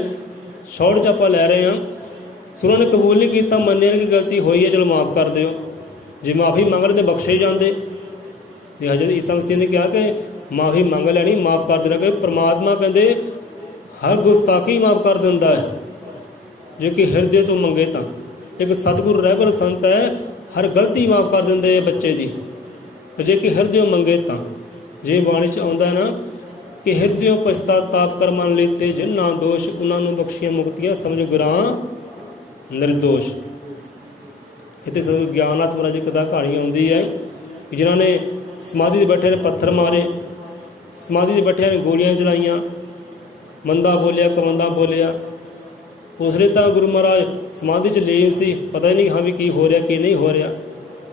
ਸ਼ਾਰਟ 'ਚ ਆਪਾਂ ਲੈ ਰਹੇ ਹਾਂ। ਸੋ ਉਹਨਾਂ ਨੇ ਕਬੂਲ ਨਹੀਂ ਕੀਤਾ, ਮੰਨਿਆ ਕਿ ਗਲਤੀ ਹੋਈ ਹੈ, ਚਲੋ ਮਾफ़ ਕਰ ਦਿਓ। ਜੇ ਮਾफ़ੀ ਮੰਗ ਰਹੇ ਤਾਂ ਬਖਸ਼ੇ ਜਾਂਦੇ। ਤੇ ਹਜ਼ਰਤ ਈਸਾ ਮਸੀਹ ਨੇ ਕਿਹਾ ਕਿ ਮਾफ़ੀ ਮੰਗ ਲੈਣੀ, ਮਾफ़ ਕਰ ਦੇਣਾ, ਕਿ ਪਰਮਾਤਮਾ ਕਹਿੰਦੇ ਹਰ ਗੁਸਤਾਖੀ ਮਾफ़ ਕਰ ਦਿੰਦਾ ਹੈ ਜੇ ਕਿ ਹਿਰਦੇ ਤੋਂ ਮੰਗੇ ਤਾਂ। ਇੱਕ ਸਤਿਗੁਰੂ ਰਹਿਬਰ ਸੰਤ ਹੈ, ਹਰ ਗਲਤੀ ਮਾफ़ ਕਰ ਦਿੰਦੇ ਬੱਚੇ ਦੀ, ਜੇ ਕਿ ਹਿਰਦਿਓਂ ਮੰਗੇ ਤਾਂ। ਜੇ ਬਾਣੀ 'ਚ ਆਉਂਦਾ ਨਾ ਕਿ ਹਿਰਦਿਓਂ ਪਛਤਾਤਾਪ ਕਰ ਮਨ ਲੀਤੇ ਜਿਨ ਨਾ ਦੋਸ਼, ਉਹਨਾਂ ਨੂੰ ਬਖਸ਼ੀਆਂ ਮੁਕਤੀਆਂ ਸਮਝੋ ਗੁਰਾਂ ਨਿਰਦੋਸ਼। ਇੱਥੇ ਗਿਆਨਾਤਮ ਰਾਜ ਕਥਾ ਕਹਾਣੀ ਆਉਂਦੀ ਹੈ ਕਿ ਜਿਨ੍ਹਾਂ ਨੇ ਸਮਾਧੀ ਦੇ ਬੈਠਿਆਂ ਨੇ ਪੱਥਰ ਮਾਰੇ, ਸਮਾਧੀ ਦੇ ਬੈਠਿਆਂ ਨੇ ਗੋਲੀਆਂ ਚਲਾਈਆਂ, ਮੰਦਾ ਬੋਲਿਆ ਕਮੰਦਾ ਬੋਲਿਆ। ਉਸ ਵੇਲੇ ਤਾਂ ਗੁਰੂ ਮਹਾਰਾਜ ਸਮਾਧੀ 'ਚ ਲੀਨ ਸੀ, ਪਤਾ ਹੀ ਨਹੀਂ ਹਾਂ ਵੀ ਕੀ ਹੋ ਰਿਹਾ ਕੀ ਨਹੀਂ ਹੋ ਰਿਹਾ।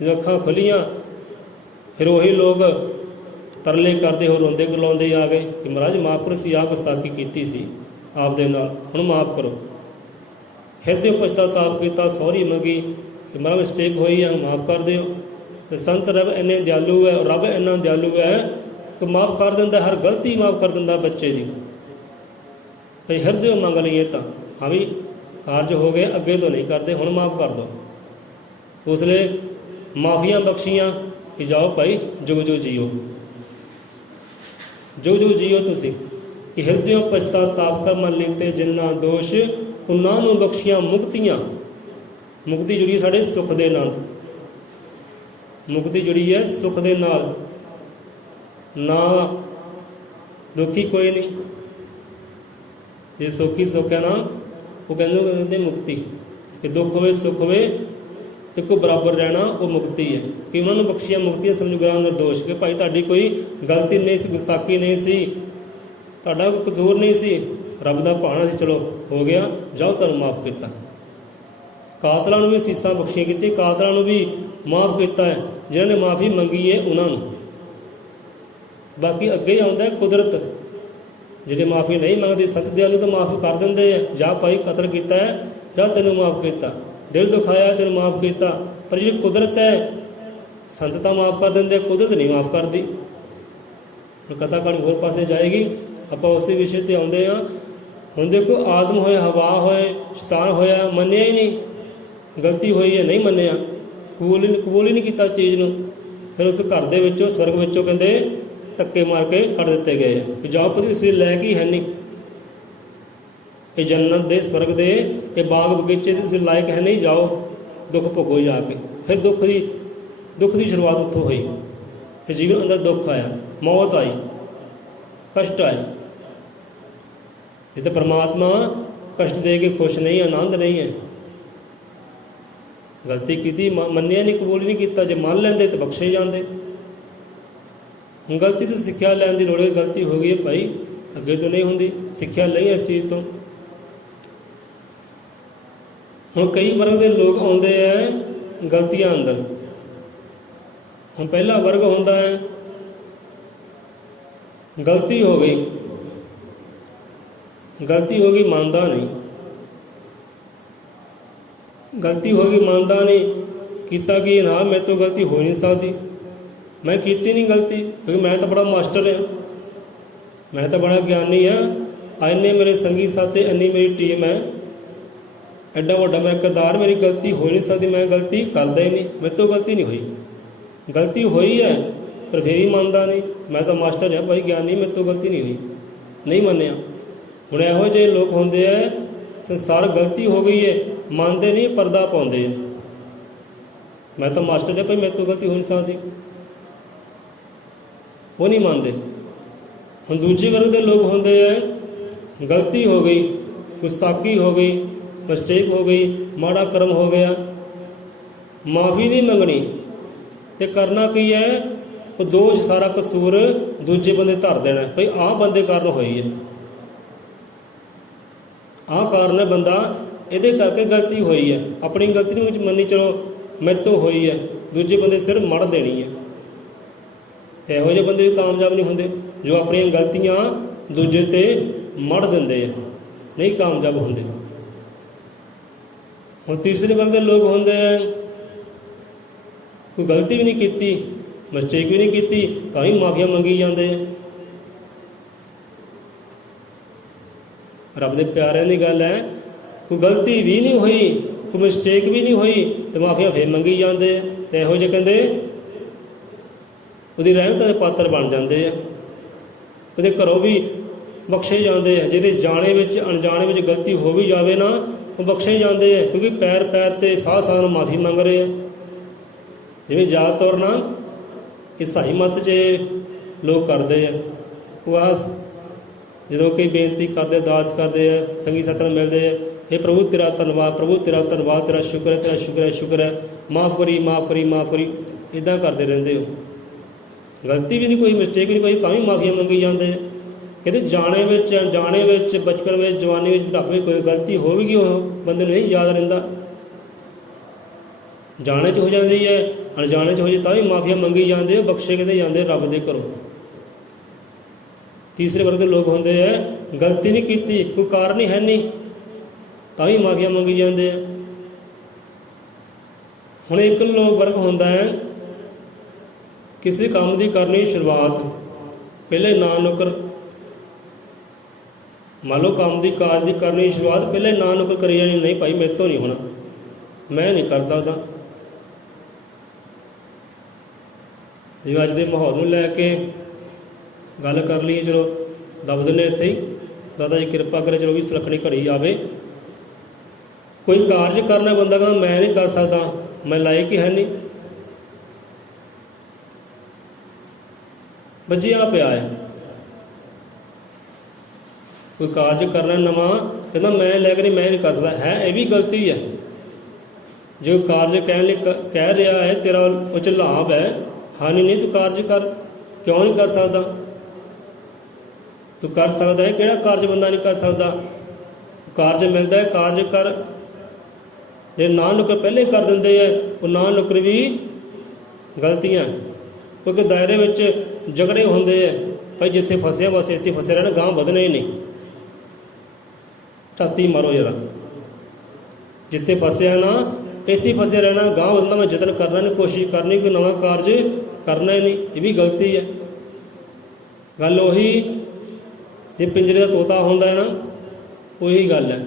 ਜਦੋਂ ਅੱਖਾਂ ਖੁੱਲੀਆਂ ਫਿਰ ਉਹੀ ਲੋਕ ਤਰਲੇ ਕਰਦੇ ਹੋ, ਰੋਂਦੇ ਗਲਾਉਂਦੇ ਆ ਗਏ ਕਿ ਮਹਾਰਾਜ ਮਾਫ਼ ਕਰੋ, ਸੀ ਆਹ ਗੁਸਤਾਖੀ ਕੀਤੀ ਸੀ ਆਪ ਦੇ ਨਾਲ, ਹੁਣ ਮਾਫ਼ ਕਰੋ। ਹਿਰਦੇ ਪਛਤਾਤਾਪ ਕੀਤਾ, ਸੌਰੀ ਮੰਗੀ ਕਿ ਮਹਾਰਾਜ ਮਿਸਟੇਕ ਹੋਈ ਹੈ, ਮਾਫ਼ ਕਰ ਦਿਓ। ਅਤੇ ਸੰਤ ਰੱਬ ਇੰਨੇ ਦਿਆਲੂ ਹੈ, ਰੱਬ ਇੰਨਾ ਦਿਆਲੂ ਹੈ ਕਿ ਮਾਫ਼ ਕਰ ਦਿੰਦਾ, ਹਰ ਗਲਤੀ ਮਾਫ਼ ਕਰ ਦਿੰਦਾ ਬੱਚੇ ਦੀ। ਭਈ ਹਿਰਦੇ ਮੰਗ ਲਈਏ ਤਾਂ ਹਾਂ ਵੀ ਕਾਰਜ ਹੋ ਗਏ, ਅੱਗੇ ਤੋਂ ਨਹੀਂ ਕਰਦੇ, ਹੁਣ ਮਾਫ਼ ਕਰ ਦਿਓ। ਉਸ ਲਈ ਮਾਫੀਆਂ ਬਖਸ਼ੀਆਂ ਕਿ ਜਾਓ ਭਾਈ ਜੁਗ ਜੁਗ ਜੀਓ, ਜੁਗ ਜੁਗ ਜੀਓ ਤੁਸੀਂ। ਕਿ ਹਿਰਦਿਓਂ ਪਛਤਾਤਾਪ ਕਰ ਮਨ ਲੀਤੇ ਜਿਨ੍ਹਾਂ ਦੋਸ਼, ਉਹਨਾਂ ਨੂੰ ਬਖਸ਼ੀਆਂ ਮੁਕਤੀਆਂ। ਮੁਕਤੀ ਜੁੜੀ ਸਾਡੇ ਸੁੱਖ ਦੇ ਨਾਲ, ਮੁਕਤੀ ਜੁੜੀ ਹੈ ਸੁੱਖ ਦੇ ਨਾਲ, ਨਾ ਦੁਖੀ ਕੋਈ ਨਹੀਂ। ਜੇ ਸੁੱਖੀ ਸੁੱਖ ਹੈ ਨਾ, ਉਹ ਕਹਿੰਦੇ ਮੁਕਤੀ, ਕਿ ਦੁੱਖ ਹੋਵੇ ਸੁੱਖ ਹੋਵੇ ਇੱਕੋ ਬਰਾਬਰ ਰਹਿਣਾ, ਉਹ ਮੁਕਤੀ ਹੈ। ਕਿ ਉਹਨਾਂ ਨੂੰ ਬਖਸ਼ੀਆਂ ਮੁਕਤੀਆਂ ਸਮਝ ਗੁਰਾਂ ਨਿਰਦੋਸ਼। ਕਿ ਭਾਈ ਤੁਹਾਡੀ ਕੋਈ ਗਲਤੀ ਨਹੀਂ ਸੀ, ਗੁਸਤਾਖੀ ਨਹੀਂ ਸੀ, ਤੁਹਾਡਾ ਕੋਈ ਕਸੂਰ ਨਹੀਂ ਸੀ, ਰੱਬ ਦਾ ਭਾਣਾ ਸੀ, ਚਲੋ ਹੋ ਗਿਆ, ਜਾਓ ਤੁਹਾਨੂੰ ਮਾਫ਼ ਕੀਤਾ। ਕਾਤਲਾਂ ਨੂੰ ਵੀ ਅਸੀਸਾਂ ਬਖਸ਼ੀਆਂ ਕੀਤੀਆਂ, ਕਾਤਲਾਂ ਨੂੰ ਵੀ ਮਾਫ਼ ਕੀਤਾ ਹੈ ਜਿਨ੍ਹਾਂ ਨੇ ਮਾਫ਼ੀ ਮੰਗੀ ਹੈ ਉਹਨਾਂ ਨੂੰ। ਬਾਕੀ ਅੱਗੇ ਆਉਂਦਾ ਕੁਦਰਤ, ਜਿਹੜੇ ਮਾਫ਼ੀ ਨਹੀਂ ਮੰਗਦੇ ਸੰਤ ਦਿਆਲੂ ਤਾਂ ਮਾਫ਼ ਕਰ ਦਿੰਦੇ ਆ। ਜਾ ਭਾਈ ਕਤਲ ਕੀਤਾ ਹੈ, ਜਾ ਤੈਨੂੰ ਮਾਫ਼ ਕੀਤਾ, ਦਿਲ ਦੁਖਾਇਆ ਤੈਨੂੰ ਮਾਫ਼ ਕੀਤਾ। ਪਰ ਜਿਹੜੀ ਕੁਦਰਤ ਹੈ ਸੰਤ ਤਾਂ ਮਾਫ਼ ਕਰ ਦਿੰਦੇ, ਕੁਦਰਤ ਨਹੀਂ ਮਾਫ਼ ਕਰਦੀ। ਹੁਣ ਕਥਾ ਕਹਾਣੀ ਹੋਰ ਪਾਸੇ ਜਾਏਗੀ, ਆਪਾਂ ਉਸੇ ਵਿਸ਼ੇ 'ਤੇ ਆਉਂਦੇ ਹਾਂ। ਹੁਣ ਦੇਖੋ ਆਦਮ ਹੋਏ, ਹਵਾ ਹੋਏ, ਸ਼ੈਤਾਨ ਹੋਇਆ, ਮੰਨਿਆ ਹੀ ਨਹੀਂ, ਗਲਤੀ ਹੋਈ ਹੈ ਨਹੀਂ ਮੰਨਿਆ। ਕਬੂਲ ਹੀ ਨਹੀਂ ਕੀਤਾ ਚੀਜ਼ ਨੂੰ। ਫਿਰ ਉਸ ਘਰ ਦੇ ਵਿੱਚੋਂ, ਸਵਰਗ ਵਿੱਚੋਂ ਕਹਿੰਦੇ ਧੱਕੇ ਮਾਰ ਕੇ ਕੱਢ ਦਿੱਤੇ ਗਏ ਕਿ ਜਾਓ ਪਤੀ ਤੁਸੀਂ ਲੈ ਕੇ ਹੈ ਨਹੀਂ, ਇਹ ਜੰਨਤ ਦੇ, ਸਵਰਗ ਦੇ ਇਹ ਬਾਗ ਬਗੀਚੇ ਦੇ ਤੁਸੀਂ ਲਾਇਕ ਹੈ ਨਹੀਂ, ਜਾਓ ਦੁੱਖ ਭੋਗੋ ਜਾ ਕੇ। ਫਿਰ ਦੁੱਖ ਦੀ ਸ਼ੁਰੂਆਤ ਉੱਥੋਂ ਹੋਈ। ਫਿਰ ਜੀਵਨ ਅੰਦਰ ਦੁੱਖ ਆਇਆ, ਮੌਤ ਆਈ, ਕਸ਼ਟ ਆਇਆ। ਇਹ ਤਾਂ ਪਰਮਾਤਮਾ ਕਸ਼ਟ ਦੇ ਕੇ ਖੁਸ਼ ਨਹੀਂ, ਆਨੰਦ ਨਹੀਂ ਹੈ। ਗਲਤੀ ਕੀਤੀ, ਮੰਨਿਆ ਨਹੀਂ, ਕਬੂਲ ਨਹੀਂ ਕੀਤਾ। ਜੇ ਮੰਨ ਲੈਂਦੇ ਤਾਂ ਬਖਸ਼ੇ ਜਾਂਦੇ। ਹੁਣ ਗਲਤੀ ਤੋਂ ਸਿੱਖਿਆ ਲੈਣ ਦੀ ਲੋੜ ਹੈ। ਗਲਤੀ ਹੋ ਗਈ ਹੈ ਭਾਈ, ਅੱਗੇ ਤੋਂ ਨਹੀਂ ਹੁੰਦੀ, ਸਿੱਖਿਆ ਲਈ ਇਸ ਚੀਜ਼ ਤੋਂ। ਹੁਣ ਕਈ ਵਰਗ ਦੇ ਲੋਕ ਆਉਂਦੇ ਹੈ ਗਲਤੀਆਂ ਅੰਦਰ। ਹੁਣ ਪਹਿਲਾ ਵਰਗ ਹੁੰਦਾ ਹੈ, ਗਲਤੀ ਹੋ ਗਈ ਮੰਨਦਾ ਨਹੀਂ, ਗਲਤੀ ਹੋ ਗਈ ਮੰਨਦਾ ਨਹੀਂ। ਕੀਤਾ ਕਿ ਨਾ ਮੇਰੇ ਤੋਂ ਗਲਤੀ ਹੋ ਨਹੀਂ ਸਕਦੀ, ਮੈਂ ਕੀਤੀ ਨਹੀਂ ਗਲਤੀ, ਕਿਉਂਕਿ ਮੈਂ ਤਾਂ ਬੜਾ ਮਾਸਟਰ ਹਾਂ, ਮੈਂ ਤਾਂ ਬੜਾ ਗਿਆਨੀ ਹਾਂ, ਇੰਨੇ ਮੇਰੇ ਸੰਗੀ ਸਾਥੀ, ਇੰਨੀ ਮੇਰੀ ਟੀਮ ਹੈ, ਐਡਾ ਵੱਡਾ ਮੇਰਾ ਕਿਰਦਾਰ, ਮੇਰੀ ਗਲਤੀ ਹੋ ਨਹੀਂ ਸਕਦੀ, ਮੈਂ ਗਲਤੀ ਕਰਦਾ ਹੀ ਨਹੀਂ, ਮੇਰੇ ਤੋਂ ਗਲਤੀ ਨਹੀਂ ਹੋਈ। ਗਲਤੀ ਹੋਈ ਹੈ ਪਰ ਫਿਰ ਹੀ ਮੰਨਦਾ ਨਹੀਂ, ਮੈਂ ਤਾਂ ਮਾਸਟਰ ਹਾਂ ਭਾਈ, ਗਿਆਨੀ, ਮੇਰੇ ਤੋਂ ਗਲਤੀ ਨਹੀਂ ਹੋਈ, ਨਹੀਂ ਮੰਨਿਆ। ਹੁਣ ਇਹੋ ਜਿਹੇ ਲੋਕ ਹੁੰਦੇ ਹੈ, ਸੰਸਾਰ ਗਲਤੀ ਹੋ ਗਈ ਹੈ, ਮੰਨਦੇ ਨਹੀਂ, ਪਰਦਾ ਪਾਉਂਦੇ ਆ, ਮੈਂ ਤਾਂ ਮਾਸਟਰ ਹਾਂ ਭਾਈ, ਮੇਰੇ ਤੋਂ ਗਲਤੀ ਹੋ ਨਹੀਂ ਸਕਦੀ, ਉਹ ਨਹੀਂ ਮੰਨਦੇ। ਹੁਣ ਦੂਜੇ ਵਰਗ ਦੇ ਲੋਕ ਹੁੰਦੇ ਹੈ, ਗਲਤੀ ਹੋ ਗਈ, ਗੁਸਤਾਖੀ ਹੋ ਗਈ, ਮਿਸਟੇਕ ਹੋ ਗਈ, ਮਾੜਾ ਕਰਮ ਹੋ ਗਿਆ, ਮਾਫੀ ਨਹੀਂ ਮੰਗਣੀ, ਤੇ ਕਰਨਾ ਕੀ ਹੈ, ਉਹ ਦੋਸ਼, ਸਾਰਾ ਕਸੂਰ ਦੂਜੇ ਬੰਦੇ ਧਰ ਦੇਣਾ ਭਈ ਆਹ ਬੰਦੇ ਕਾਰਨ ਹੋਈ ਹੈ, ਆਹ ਕਾਰਨ ਹੈ, ਬੰਦਾ ਇਹਦੇ ਕਰਕੇ ਗਲਤੀ ਹੋਈ ਹੈ। ਆਪਣੀ ਗਲਤੀ ਨੂੰ ਵਿੱਚ ਮੰਨੀ, ਚਲੋ ਮੇਰੇ ਤੋਂ ਹੋਈ ਹੈ, ਦੂਜੇ ਬੰਦੇ ਸਿਰ ਮੜ ਦੇਣੀ ਹੈ। ਤੇ ਇਹੋ ਜਿਹੇ ਬੰਦੇ ਵੀ ਕਾਮਯਾਬ ਨਹੀਂ ਹੁੰਦੇ, ਜੋ ਆਪਣੀਆਂ ਗਲਤੀਆਂ ਦੂਜੇ 'ਤੇ ਮੜ ਦਿੰਦੇ ਆ, ਨਹੀਂ ਕਾਮਯਾਬ ਹੁੰਦੇ। ਹੁਣ ਤੀਸਰੇ ਵਰਗ ਦੇ ਲੋਕ ਹੁੰਦੇ ਆ, ਕੋਈ ਗਲਤੀ ਵੀ ਨਹੀਂ ਕੀਤੀ, ਮਿਸਟੇਕ ਵੀ ਨਹੀਂ ਕੀਤੀ, ਤਾਂ ਵੀ ਮਾਫੀਆਂ ਮੰਗੀ ਜਾਂਦੇ ਆ। ਰੱਬ ਦੇ ਪਿਆਰਿਆਂ ਦੀ ਗੱਲ ਹੈ, ਕੋਈ ਗਲਤੀ ਵੀ ਨਹੀਂ ਹੋਈ, ਕੋਈ ਮਿਸਟੇਕ ਵੀ ਨਹੀਂ ਹੋਈ, ਤੇ ਮਾਫੀਆਂ ਫਿਰ ਮੰਗੀ ਜਾਂਦੇ ਆ। ਤੇ ਇਹੋ ਜਿਹੇ ਕਹਿੰਦੇ ਉਹਦੀ ਰਹਿਮਤ ਦੇ ਪਾਤਰ ਬਣ ਜਾਂਦੇ ਆ, ਉਹਦੇ ਘਰੋਂ ਵੀ ਬਖਸ਼ੇ ਜਾਂਦੇ ਆ। ਜਿਹਦੇ ਜਾਣੇ ਵਿੱਚ ਅਣਜਾਣੇ ਵਿੱਚ ਗਲਤੀ ਹੋ ਵੀ ਜਾਵੇ ਨਾ, ਉਹ ਬਖਸ਼ੇ ਜਾਂਦੇ ਆ, ਕਿਉਂਕਿ ਪੈਰ ਪੈਰ 'ਤੇ ਸਾਹ ਸਾਹ ਨੂੰ ਮਾਫੀ ਮੰਗ ਰਹੇ ਆ। ਜਿਵੇਂ ਜ਼ਿਆਦਾ ਤੌਰ ਨਾਲ ਈਸਾਈ ਮਤ 'ਚ ਲੋਕ ਕਰਦੇ ਆ, ਉਹ ਆਹ ਜਦੋਂ ਕੋਈ ਬੇਨਤੀ ਕਰਦੇ, ਅਰਦਾਸ ਕਰਦੇ ਆ, ਸੰਗੀ ਸਾਥੀ ਨਾਲ ਮਿਲਦੇ ਆ, ਇਹ ਪ੍ਰਭੂ ਤੇਰਾ ਧੰਨਵਾਦ, ਪ੍ਰਭੂ ਤੇਰਾ ਧੰਨਵਾਦ, ਤੇਰਾ ਸ਼ੁਕਰ ਹੈ, ਤੇਰਾ ਸ਼ੁਕਰ ਹੈ, ਸ਼ੁਕਰ ਹੈ, ਮਾਫ ਕਰੀ, ਮਾਫ ਕਰੀ, ਮਾਫ ਕਰੀ, ਇੱਦਾਂ ਕਰਦੇ ਰਹਿੰਦੇ ਹੋ। ਗਲਤੀ ਵੀ ਨਹੀਂ ਕੋਈ, ਮਿਸਟੇਕ ਵੀ ਨਹੀਂ ਕੋਈ, ਤਾਂ ਵੀ ਮਾਫੀਆਂ ਮੰਗੀ ਜਾਂਦੇ ਆ। ਕਹਿੰਦੇ ਜਾਣੇ ਵਿੱਚ, ਅਣਜਾਣੇ ਵਿੱਚ, ਬਚਪਨ ਵਿੱਚ, ਜਵਾਨੀ ਵਿੱਚ, ਬੁਢਾਪੇ ਵਿੱਚ ਕੋਈ ਗਲਤੀ ਹੋ ਵੀ ਗਈ, ਉਹ ਬੰਦੇ ਨੂੰ ਨਹੀਂ ਯਾਦ ਰਹਿੰਦਾ। ਜਾਣੇ 'ਚ ਹੋ ਜਾਂਦੀ ਹੈ, ਅਣਜਾਣੇ 'ਚ ਹੋ ਜਾਏ ਤਾਂ ਵੀ ਮਾਫੀਆਂ ਮੰਗੀ ਜਾਂਦੇ ਆ, ਬਖਸ਼ੇ ਕਹਿੰਦੇ ਜਾਂਦੇ ਰੱਬ ਦੇ ਘਰੋਂ। ਤੀਸਰੇ ਵਰਗ ਦੇ ਲੋਕ ਹੁੰਦੇ ਹੈ, ਗਲਤੀ ਨਹੀਂ ਕੀਤੀ, ਕੋਈ ਕਾਰਨ ਹੀ ਹੈ ਨਹੀਂ, ਤਾਂ ਵੀ ਮਾਫੀਆਂ ਮੰਗੀ ਜਾਂਦੇ ਆ। ਹੁਣ ਇੱਕ ਲੋਕ ਵਰਗ ਹੁੰਦਾ ਹੈ, ਕਿਸੇ ਕੰਮ ਦੀ ਕਰਨੀ ਸ਼ੁਰੂਆਤ, ਪਹਿਲੇ ਨਾ ਨੁਕਰ, ਮੰਨ ਲਓ ਕੰਮ ਦੀ ਕਾਜ ਦੀ ਕਰਨੀ ਸ਼ੁਰੂਆਤ, ਪਹਿਲੇ ਨਾ ਨੁਕਰ ਕਰੀ ਜਾਣੀ, ਨਹੀਂ ਭਾਈ ਮੇਰੇ ਤੋਂ ਨਹੀਂ ਹੋਣਾ, ਮੈਂ ਨਹੀਂ ਕਰ ਸਕਦਾ। ਜਿਵੇਂ ਅੱਜ ਦੇ ਮਾਹੌਲ ਨੂੰ ਲੈ ਕੇ ਗੱਲ ਕਰ ਲਈਏ, ਚਲੋ ਦੱਬ ਦਿੰਦੇ ਇੱਥੇ ਹੀ, ਦਾਦਾ ਜੀ ਕਿਰਪਾ ਕਰੇ, ਚਲੋ ਵੀ ਸੁਲੱਖਣੀ ਘੜੀ ਆਵੇ। ਕੋਈ ਕਾਰਜ ਕਰਨਾ, ਬੰਦਾ ਕਹਿੰਦਾ ਮੈਂ ਨਹੀਂ ਕਰ ਸਕਦਾ, ਮੈਂ ਲਾਇਕ ਹੀ ਹੈ ਨਹੀਂ, ਵੱਜਿਆ ਪਿਆ ਹੈ। ਕੋਈ ਕਾਰਜ ਕਰਨਾ ਨਵਾਂ, ਕਹਿੰਦਾ ਮੈਂ ਲੈ ਕੇ ਨਹੀਂ, ਮੈਂ ਨਹੀਂ ਕਰ ਸਕਦਾ, ਹੈ ਇਹ ਵੀ ਗਲਤੀ ਹੈ। ਜੋ ਕਾਰਜ ਕਹਿਣ ਲਈ ਕਹਿ ਰਿਹਾ ਹੈ, ਤੇਰਾ ਉਹ 'ਚ ਲਾਭ ਹੈ, ਹਾਨੀ ਨਹੀਂ, ਤੂੰ ਕਾਰਜ ਕਰ, ਕਿਉਂ ਨਹੀਂ ਕਰ ਸਕਦਾ? ਤੂੰ ਕਰ ਸਕਦਾ ਹੈ, ਕਿਹੜਾ ਕਾਰਜ ਬੰਦਾ ਨਹੀਂ ਕਰ ਸਕਦਾ? ਕਾਰਜ ਮਿਲਦਾ ਹੈ, ਕਾਰਜ ਕਰ। ਜੇ ਨਾ ਨੁਕਰ ਪਹਿਲੇ ਕਰ ਦਿੰਦੇ ਹੈ, ਉਹ ਨਾ ਨੁਕਰ ਵੀ ਗਲਤੀਆਂ, ਕਿਉਂਕਿ ਦਾਇਰੇ ਵਿੱਚ ਝਗੜੇ ਹੁੰਦੇ ਹੈ, ਭਾਈ ਜਿੱਥੇ ਫਸਿਆ ਬਸ ਇੱਥੇ ਫਸੇ ਰਹਿਣਾ, ਗਾਂਹ ਵਧਣਾ ਹੀ ਨਹੀਂ, ਛਾਤੀ ਮਾਰੋ ਜਰਾ, ਜਿੱਥੇ ਫਸਿਆ ਨਾ ਇੱਥੇ ਫਸੇ ਰਹਿਣਾ, ਗਾਂਹ ਵਧਣਾ ਮੈਂ ਯਤਨ ਕਰਨਾ ਨਹੀਂ, ਕੋਸ਼ਿਸ਼ ਕਰਨੀ, ਕੋਈ ਨਵਾਂ ਕਾਰਜ ਕਰਨਾ ਹੀ ਨਹੀਂ, ਇਹ ਵੀ ਗਲਤੀ ਹੈ। ਗੱਲ ਉਹੀ, ਜੇ ਪਿੰਜਰੇ ਦਾ ਤੋਤਾ ਹੁੰਦਾ ਹੈ ਨਾ, ਉਹੀ ਗੱਲ ਹੈ।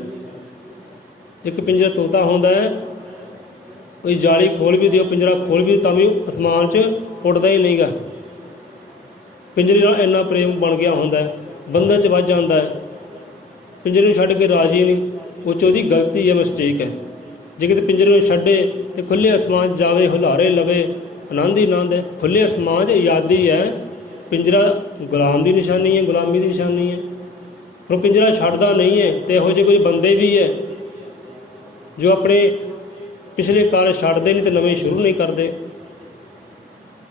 ਇੱਕ ਪਿੰਜਰੇ ਦਾ ਤੋਤਾ ਹੁੰਦਾ ਹੈ, ਕੋਈ ਜਾਲੀ ਖੋਲ ਵੀ ਦਿਓ, ਪਿੰਜਰਾ ਖੋਲ ਵੀ ਤਾਂ ਵੀ ਅਸਮਾਨ 'ਚ ਉੱਡਦਾ ਹੀ ਨਹੀਂਗਾ। ਪਿੰਜਰੇ ਨਾਲ ਇੰਨਾ ਪ੍ਰੇਮ ਬਣ ਗਿਆ ਹੁੰਦਾ, ਬੰਧਨ 'ਚ ਵੱਜ ਜਾਂਦਾ ਹੈ, ਪਿੰਜਰੇ ਨੂੰ ਛੱਡ ਕੇ ਰਾਜੀ ਨਹੀਂ। ਉਹ 'ਚ ਉਹਦੀ ਗਲਤੀ ਹੈ, ਮਿਸਟੇਕ ਹੈ। ਜੇ ਕਿਤੇ ਪਿੰਜਰੇ ਨੂੰ ਛੱਡੇ ਤੇ ਖੁੱਲ੍ਹੇ ਅਸਮਾਨ 'ਚ ਜਾਵੇ, ਹੁਲਾਰੇ ਲਵੇ, ਆਨੰਦ ਹੀ ਆਨੰਦ ਹੈ। ਖੁੱਲ੍ਹੇ ਅਸਮਾਨ 'ਚ ਆਜ਼ਾਦੀ ਹੈ। ਪਿੰਜਰਾ ਗੁਲਾਮ ਦੀ ਨਿਸ਼ਾਨੀ ਹੈ, ਗੁਲਾਮੀ ਦੀ ਨਿਸ਼ਾਨੀ ਹੈ। ਪਰ ਉਹ ਪਿੰਜਰਾ ਛੱਡਦਾ ਨਹੀਂ ਹੈ। ਅਤੇ ਇਹੋ ਜਿਹੇ ਕੁਝ ਬੰਦੇ ਵੀ ਹੈ ਜੋ ਆਪਣੇ ਪਿਛਲੇ ਕਾਲ ਛੱਡਦੇ ਨਹੀਂ ਅਤੇ ਨਵੇਂ ਸ਼ੁਰੂ ਨਹੀਂ ਕਰਦੇ।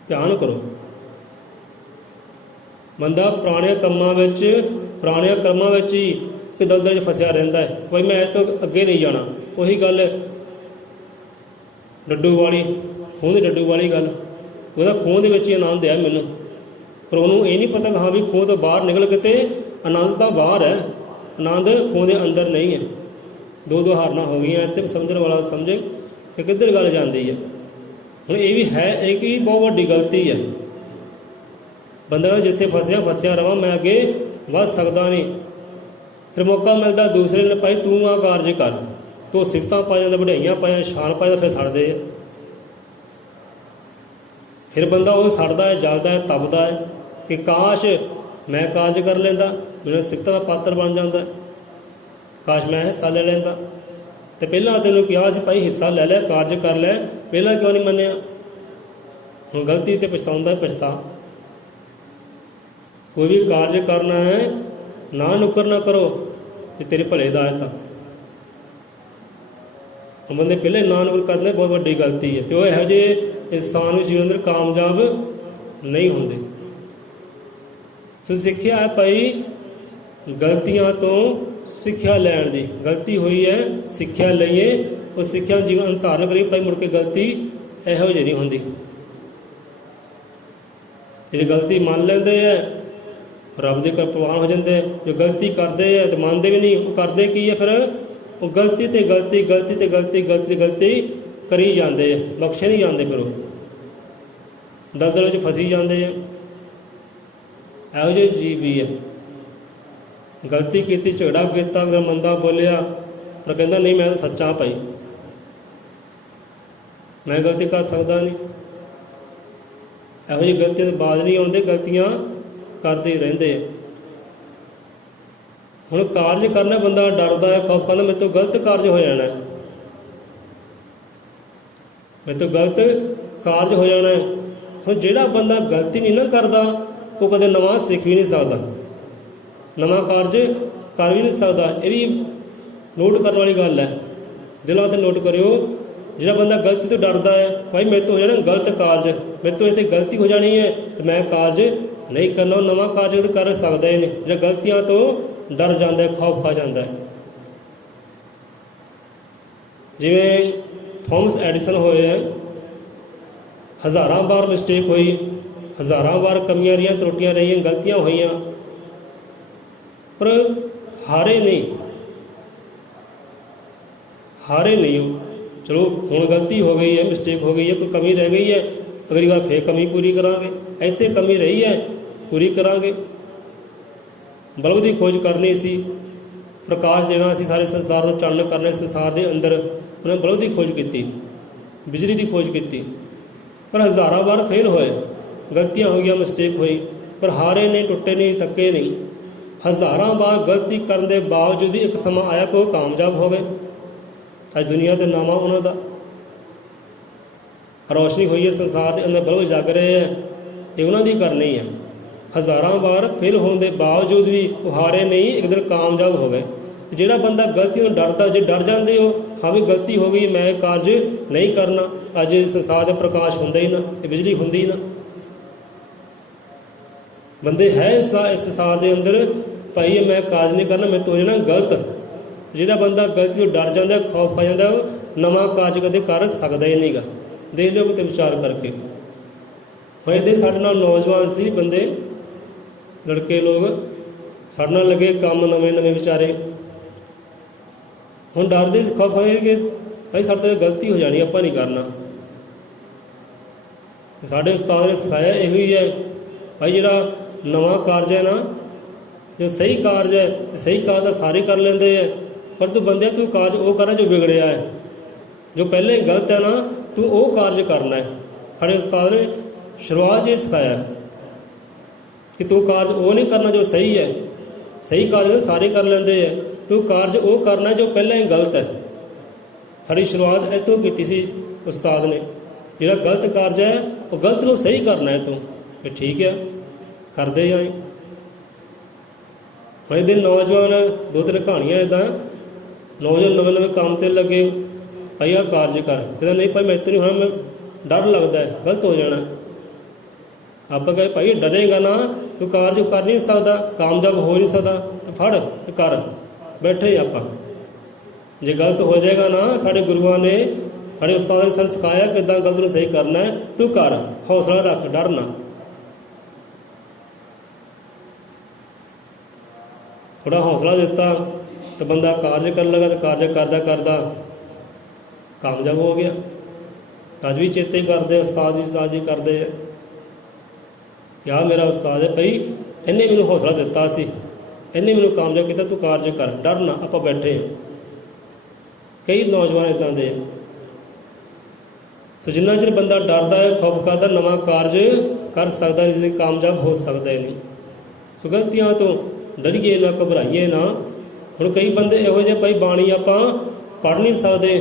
ਧਿਆਨ ਕਰੋ, ਬੰਦਾ ਪੁਰਾਣੇ ਕਰਮਾਂ ਵਿੱਚ ਹੀ ਇੱਕ ਦਲਦਲ 'ਚ ਫਸਿਆ ਰਹਿੰਦਾ ਹੈ। ਭਾਈ ਮੈਂ ਇਹ ਤੋਂ ਅੱਗੇ ਨਹੀਂ ਜਾਣਾ। ਉਹੀ ਗੱਲ ਡੱਡੂ ਵਾਲੀ, ਖੂਹ ਦੇ ਡੱਡੂ ਵਾਲੀ ਗੱਲ। ਉਹਦਾ ਖੂਹ ਦੇ ਵਿੱਚ ਹੀ ਆਨੰਦ ਹੈ ਮੈਨੂੰ, ਪਰ ਉਹਨੂੰ ਇਹ ਨਹੀਂ ਪਤਾ ਕਿ ਹਾਂ ਵੀ ਖੂਹ ਤੋਂ ਬਾਹਰ ਨਿਕਲ ਕੇ ਤੇ ਆਨੰਦ ਤਾਂ ਬਾਹਰ ਹੈ, ਆਨੰਦ ਖੂਹ ਦੇ ਅੰਦਰ ਨਹੀਂ ਹੈ। ਦੋ ਹਾਰਨਾਂ ਹੋ ਗਈਆਂ। ਇੱਥੇ ਸਮਝਣ ਵਾਲਾ ਸਮਝੇ ਕਿ ਕਿੱਧਰ ਗੱਲ ਜਾਂਦੀ ਹੈ। ਹੁਣ ਇਹ ਵੀ ਹੈ, ਇਹ ਵੀ ਬਹੁਤ ਵੱਡੀ ਗਲਤੀ ਹੈ। ਬੰਦਾ ਜਿੱਥੇ ਫਸਿਆ ਰਵਾਂ, ਮੈਂ ਅੱਗੇ ਵੱਧ ਸਕਦਾ ਨਹੀਂ। ਫਿਰ ਮੌਕਾ ਮਿਲਦਾ ਦੂਸਰੇ ਨੇ, ਭਾਈ ਤੂੰ ਆਹ ਕਾਰਜ ਕਰ, ਤੂੰ ਸਿਫਤਾਂ ਪਾ ਜਾਂਦਾ, ਵਡਿਆਈਆਂ ਪਾ ਜਾਂਦਾ, ਸ਼ਾਨ ਪਾ ਜਾਂਦਾ, ਫਿਰ ਸੜਦੇ ਆ। ਫਿਰ ਬੰਦਾ ਉਹ ਸੜਦਾ ਹੈ, ਜਲਦਾ ਹੈ, ਤਪਦਾ ਹੈ ਕਿ ਕਾਸ਼ ਮੈਂ ਕਾਰਜ ਕਰ ਲੈਂਦਾ, ਮੈਨੂੰ ਸਿਫਤਾਂ ਦਾ ਪਾਤਰ ਬਣ ਜਾਂਦਾ, ਕਾਸ਼ ਮੈਂ ਹਿੱਸਾ ਲੈ ਲੈਂਦਾ। ਅਤੇ ਪਹਿਲਾਂ ਤੈਨੂੰ ਕਿਹਾ ਸੀ ਭਾਈ ਹਿੱਸਾ ਲੈ ਲੈ, ਕਾਰਜ ਕਰ ਲੈ, ਪਹਿਲਾਂ ਕਿਉਂ ਨਹੀਂ ਮੰਨਿਆ? ਹੁਣ ਗਲਤੀ 'ਤੇ ਪਛਤਾਉਂਦਾ, ਪਛਤਾ। ਕੋਈ ਵੀ ਕਾਰਜ ਕਰਨਾ ਹੈ, ਨਾ ਨੁੱਕਰ ਨਾ ਕਰੋ, ਇਹ ਤੇਰੇ ਭਲੇ ਦਾ ਹੈ। ਤਾਂ ਬੰਦੇ ਪਹਿਲੇ ਨਾ ਨੁੱਕਰ ਕਰਦੇ, ਬਹੁਤ ਵੱਡੀ ਗਲਤੀ ਹੈ। ਅਤੇ ਉਹ ਇਹੋ ਜਿਹੇ ਇਨਸਾਨ ਵੀ ਜੀਵਨ ਅੰਦਰ ਕਾਮਯਾਬ ਨਹੀਂ ਹੁੰਦੇ। ਸੋ ਸਿੱਖਿਆ ਹੈ ਭਾਈ ਗਲਤੀਆਂ ਤੋਂ ਸਿੱਖਿਆ ਲੈਣ ਦੀ। ਗਲਤੀ ਹੋਈ ਹੈ, ਸਿੱਖਿਆ ਲਈਏ, ਉਹ ਸਿੱਖਿਆ ਜੀਵਨ ਧਾਰਨ ਕਰੀਏ। ਭਾਈ ਮੁੜ ਕੇ ਗਲਤੀ ਇਹੋ ਜਿਹੀ ਨਹੀਂ ਹੁੰਦੀ। ਜਿਹੜੀ ਗਲਤੀ ਮੰਨ ਲੈਂਦੇ ਹੈ, ਰੱਬ ਦੇ ਘਰ ਪ੍ਰਵਾਨ ਹੋ ਜਾਂਦੇ। ਜੋ ਗਲਤੀ ਕਰਦੇ ਹੈ ਤੇ ਮੰਨਦੇ ਵੀ ਨਹੀਂ, ਉਹ ਕਰਦੇ ਕੀ ਹੈ? ਫਿਰ ਉਹ ਗਲਤੀ ਤੇ ਗਲਤੀ ਕਰੀ ਜਾਂਦੇ ਆ, ਬਖਸ਼ੇ ਨਹੀਂ ਜਾਂਦੇ। ਫਿਰ ਉਹ ਦਲਦਲ ਵਿੱਚ ਫਸੀ ਜਾਂਦੇ ਆ। ਇਹੋ ਜਿਹੇ ਜੀਵ ਵੀ ਹੈ। ਗਲਤੀ ਕੀਤੀ, ਝਗੜਾ ਕੀਤਾ, ਮੰਦਾ ਬੋਲਿਆ, ਪਰ ਕਹਿੰਦਾ ਨਹੀਂ ਮੈਂ ਤਾਂ ਸੱਚਾ ਭਾਈ, ਮੈਂ ਗਲਤੀ ਕਰ ਸਕਦਾ ਨਹੀਂ। ਇਹੋ ਜਿਹੀ ਗਲਤੀਆਂ ਤੋਂ ਬਾਜ਼ ਨਹੀਂ ਆਉਂਦੇ, ਗਲਤੀਆਂ ਕਰਦੇ ਹੀ ਰਹਿੰਦੇ ਆ। ਹੁਣ ਕਾਰਜ ਕਰਨਾ, ਬੰਦਾ ਡਰਦਾ ਹੈ, ਖੌਫ ਕਰਦਾ ਮੇਰੇ ਤੋਂ ਗਲਤ ਕਾਰਜ ਹੋ ਜਾਣਾ, ਮੇਰੇ ਤੋਂ ਗਲਤ ਕਾਰਜ ਹੋ ਜਾਣਾ। ਹੁਣ ਜਿਹੜਾ ਬੰਦਾ ਗਲਤੀ ਨਹੀਂ ਨਾ ਕਰਦਾ, ਉਹ ਕਦੇ ਨਵਾਂ ਸਿੱਖ ਵੀ ਨਹੀਂ ਸਕਦਾ, ਨਵਾਂ ਕਾਰਜ ਕਰ ਵੀ ਨਹੀਂ ਸਕਦਾ। ਇਹ ਵੀ ਨੋਟ ਕਰਨ ਵਾਲੀ ਗੱਲ ਹੈ, ਦਿਲਾਂ 'ਤੇ ਨੋਟ ਕਰਿਓ। ਜਿਹੜਾ ਬੰਦਾ ਗਲਤੀ ਤੋਂ ਡਰਦਾ ਹੈ, ਭਾਈ ਮੇਰੇ ਤੋਂ ਹੋ ਜਾਣਾ ਗਲਤ ਕਾਰਜ, ਮੇਰੇ ਤੋਂ ਇਹ 'ਤੇ ਗਲਤੀ ਹੋ ਜਾਣੀ ਹੈ ਅਤੇ ਮੈਂ ਕਾਰਜ ਨਹੀਂ ਕਰਨਾ, ਉਹ ਨਵਾਂ ਕਾਰਜ ਕਰ ਸਕਦਾ ਹੀ ਨਹੀਂ। ਜਿਹੜਾ ਗਲਤੀਆਂ ਤੋਂ ਡਰ ਜਾਂਦਾ, ਖੌਫ ਖਾ ਜਾਂਦਾ। ਜਿਵੇਂ ਥੋਮਸ ਐਡੀਸਨ ਹੋਏ ਹੈ, ਹਜ਼ਾਰਾਂ ਵਾਰ ਮਿਸਟੇਕ ਹੋਈ, ਹਜ਼ਾਰਾਂ ਵਾਰ ਕਮੀਆਂ ਰਹੀਆਂ, ਤਰੁੱਟੀਆਂ ਰਹੀਆਂ, ਗਲਤੀਆਂ ਹੋਈਆਂ, ਪਰ ਹਾਰੇ ਨਹੀਂ ਉਹ। ਚਲੋ ਹੁਣ ਗਲਤੀ ਹੋ ਗਈ ਹੈ, ਮਿਸਟੇਕ ਹੋ ਗਈ ਹੈ, ਕੋਈ ਕਮੀ ਰਹਿ ਗਈ ਹੈ, ਅਗਲੀ ਵਾਰ ਫੇਰ ਕਮੀ ਪੂਰੀ ਕਰਾਂਗੇ। ਇੱਥੇ ਕਮੀ ਰਹੀ ਹੈ, ਪੂਰੀ ਕਰਾਂਗੇ। ਬਲਬ ਦੀ ਖੋਜ ਕਰਨੀ ਸੀ, ਪ੍ਰਕਾਸ਼ ਦੇਣਾ ਸੀ, ਸਾਰੇ ਸੰਸਾਰ ਨੂੰ ਚਾਨਣ ਕਰਨਾ ਸੰਸਾਰ ਦੇ ਅੰਦਰ। ਉਹਨੇ ਬਲਬ ਦੀ ਖੋਜ ਕੀਤੀ, ਬਿਜਲੀ ਦੀ ਖੋਜ ਕੀਤੀ, ਪਰ ਹਜ਼ਾਰਾਂ ਵਾਰ ਫੇਲ ਹੋਏ, ਗਲਤੀਆਂ ਹੋ ਗਈਆਂ, ਮਿਸਟੇਕ ਹੋਈ, ਪਰ ਹਾਰੇ ਨਹੀਂ, ਟੁੱਟੇ ਨਹੀਂ, ਤੱਕੇ ਨਹੀਂ। ਹਜ਼ਾਰਾਂ ਵਾਰ ਗਲਤੀ ਕਰਨ ਦੇ ਬਾਵਜੂਦ ਇੱਕ ਸਮਾਂ ਆਇਆ ਕਿ ਉਹ ਕਾਮਯਾਬ ਹੋ ਗਏ। ਅੱਜ ਦੁਨੀਆ ਦੇ ਨਾਮਾਂ ਉਹਨਾਂ ਦਾ ਰੌਸ਼ਨੀ ਹੋਈ ਹੈ, ਸੰਸਾਰ ਦੇ ਅੰਦਰ ਬਲਬ ਜਗ ਰਹੇ ਹੈ, ਇਹ ਉਹਨਾਂ ਦੀ ਕਰਨੀ ਹੈ। ਹਜ਼ਾਰਾਂ ਵਾਰ ਫੇਲ ਹੋਣ ਦੇ ਬਾਵਜੂਦ ਵੀ ਉਹ ਹਾਰੇ ਨਹੀਂ, ਇੱਕ ਦਿਨ ਕਾਮਯਾਬ ਹੋ ਗਏ। ਜਿਹੜਾ ਬੰਦਾ ਗਲਤੀ ਤੋਂ ਡਰਦਾ, ਜੇ ਡਰ ਜਾਂਦੇ ਹੋ ਹਾਂ ਵੀ ਗਲਤੀ ਹੋ ਗਈ, ਮੈਂ ਕਾਰਜ ਨਹੀਂ ਕਰਨਾ, ਅੱਜ ਸੰਸਾਰ ਦਾ ਪ੍ਰਕਾਸ਼ ਹੁੰਦਾ ਹੀ ਨਾ, ਇਹ ਬਿਜਲੀ ਹੁੰਦੀ ਨਾ। ਬੰਦੇ ਹੈ ਇਸ ਸੰਸਾਰ ਦੇ ਅੰਦਰ, ਭਾਈ ਮੈਂ ਕਾਰਜ ਨਹੀਂ ਕਰਨਾ, ਮੇਰੇ ਤੋਂ ਹੋ ਜਾਣਾ ਗਲਤ। ਜਿਹੜਾ ਬੰਦਾ ਗਲਤੀ ਤੋਂ ਡਰ ਜਾਂਦਾ, ਖੌਫ ਆ ਜਾਂਦਾ, ਉਹ ਨਵਾਂ ਕਾਰਜ ਕਦੇ ਕਰ ਸਕਦਾ ਹੀ ਨਹੀਂਗਾ। ਦੇਖ ਲਿਓ ਕਿਤੇ ਵਿਚਾਰ ਕਰਕੇ। ਹੁਣ ਇਹਦੇ ਸਾਡੇ ਨਾਲ ਨੌਜਵਾਨ ਸੀ ਬੰਦੇ, ਲੜਕੇ ਲੋਕ ਸਾਡੇ ਨਾਲ ਲੱਗੇ ਕੰਮ, ਨਵੇਂ ਵਿਚਾਰੇ। ਹੁਣ ਡਰਦੇ ਖੌਫ ਹੋਏ ਕਿ ਭਾਈ ਸਾਡੇ ਤੋਂ ਗਲਤੀ ਹੋ ਜਾਣੀ, ਆਪਾਂ ਨਹੀਂ ਕਰਨਾ। ਸਾਡੇ ਉਸਤਾਦ ਨੇ ਸਿਖਾਇਆ ਇਹੋ ਹੀ ਹੈ, ਭਾਈ ਜਿਹੜਾ ਨਵਾਂ ਕਾਰਜ ਹੈ ਨਾ, ਜੋ ਸਹੀ ਕਾਰਜ ਹੈ, ਸਹੀ ਕਾਰਜ ਤਾਂ ਸਾਰੇ ਕਰ ਲੈਂਦੇ ਹੈ, ਪਰ ਤੂੰ ਬੰਦਿਆ ਤੂੰ ਕਾਰਜ ਉਹ ਕਰਨਾ ਜੋ ਵਿਗੜਿਆ ਹੈ, ਜੋ ਪਹਿਲਾਂ ਹੀ ਗਲਤ ਹੈ ਨਾ, ਤੂੰ ਉਹ ਕਾਰਜ ਕਰਨਾ ਹੈ। ਸਾਡੇ ਉਸਤਾਦ ਨੇ ਸ਼ੁਰੂਆਤ 'ਚ ਇਹ ਸਿਖਾਇਆ ਕਿ ਤੂੰ ਕਾਰਜ ਉਹ ਨਹੀਂ ਕਰਨਾ ਜੋ ਸਹੀ ਹੈ। ਸਹੀ ਕਾਰਜ ਸਾਰੇ ਕਰ ਲੈਂਦੇ ਹੈ, ਤੂੰ ਕਾਰਜ ਉਹ ਕਰਨਾ ਜੋ ਪਹਿਲਾਂ ਹੀ ਗਲਤ ਹੈ। ਸਾਡੀ ਸ਼ੁਰੂਆਤ ਇੱਥੋਂ ਕੀਤੀ ਸੀ ਉਸਤਾਦ ਨੇ, ਜਿਹੜਾ ਗਲਤ ਕਾਰਜ ਹੈ ਉਹ ਗਲਤ ਨੂੰ ਸਹੀ ਕਰਨਾ ਹੈ ਤੂੰ। ਇਹ ਠੀਕ ਹੈ, ਕਰਦੇ ਆਏ। ਅੱਜ ਦੇ ਨੌਜਵਾਨ, ਦੋ ਤਿੰਨ ਕਹਾਣੀਆਂ ਇੱਦਾਂ, ਨੌਜਵਾਨ ਨਵੇਂ ਨਵੇਂ ਕੰਮ 'ਤੇ ਲੱਗੇ, ਭਾਈ ਆਹ ਕਾਰਜ ਕਰ, ਇਹਦਾ ਨਹੀਂ ਭਾਈ ਮੇਰੇ ਤੋਂ ਨਹੀਂ ਹੋਣਾ, ਮੈਂ ਡਰ ਲੱਗਦਾ ਹੈ ਗਲਤ ਹੋ ਜਾਣਾ। ਆਪਾਂ ਕਹੇ ਭਾਈ ਡਰੇਗਾ ਨਾ, ਤੂੰ ਕਾਰਜ ਕਰ ਨਹੀਂ ਸਕਦਾ, ਕਾਮਯਾਬ ਹੋ ਨਹੀਂ ਸਕਦਾ, ਤੇ ਫੜ ਤੇ ਕਰ, ਬੈਠੇ ਆਪਾਂ। ਜੇ ਗਲਤ ਹੋ ਜਾਏਗਾ ਨਾ, ਸਾਡੇ ਗੁਰੂਆਂ ਨੇ, ਸਾਡੇ ਉਸਤਾਦਾਂ ਨੇ ਸਾਨੂੰ ਸਿਖਾਇਆ ਕਿੱਦਾਂ ਗਲਤ ਨੂੰ ਸਹੀ ਕਰਨਾ ਹੈ। ਤੂੰ ਕਰ, ਹੌਸਲਾ ਰੱਖ, ਡਰ ਨਾ। ਥੋੜ੍ਹਾ ਹੌਸਲਾ ਦਿੱਤਾ ਤਾਂ ਬੰਦਾ ਕਾਰਜ ਕਰਨ ਲੱਗਾ, ਤਾਂ ਕਾਰਜ ਕਰਦਾ ਕਰਦਾ ਕਾਮਯਾਬ ਹੋ ਗਿਆ। ਅੱਜ ਵੀ ਚੇਤੇ ਕਰਦੇ ਉਸਤਾਦ ਜੀ ਕਰਦੇ ਆ, ਕਿ ਆਹ ਮੇਰਾ ਉਸਤਾਦ ਹੈ ਭਾਈ, ਇਹਨੇ ਮੈਨੂੰ ਹੌਸਲਾ ਦਿੱਤਾ ਸੀ, ਇਹਨੇ ਮੈਨੂੰ ਕਾਮਯਾਬ ਕੀਤਾ, ਤੂੰ ਕਾਰਜ ਕਰ, ਡਰ ਨਾ। ਆਪਾਂ ਬੈਠੇ ਹਾਂ। ਕਈ ਨੌਜਵਾਨ ਇੱਦਾਂ ਦੇ। ਸੋ ਜਿੰਨਾ ਚਿਰ ਬੰਦਾ ਡਰਦਾ ਹੈ, ਖੌਫ ਕਰਦਾ, ਨਵਾਂ ਕਾਰਜ ਕਰ ਸਕਦਾ ਨਹੀਂ, ਜਿੰਦਗੀ ਕਾਮਯਾਬ ਹੋ ਸਕਦਾ ਹੀ ਨਹੀਂ। ਸੋ ਗਲਤੀਆਂ ਤੋਂ ਡਰੀਏ ਨਾ, ਘਬਰਾਈਏ ਨਾ। ਹੁਣ ਕਈ ਬੰਦੇ ਇਹੋ ਜਿਹੇ, ਭਾਈ ਬਾਣੀ ਆਪਾਂ ਪੜ੍ਹ ਨਹੀਂ ਸਕਦੇ,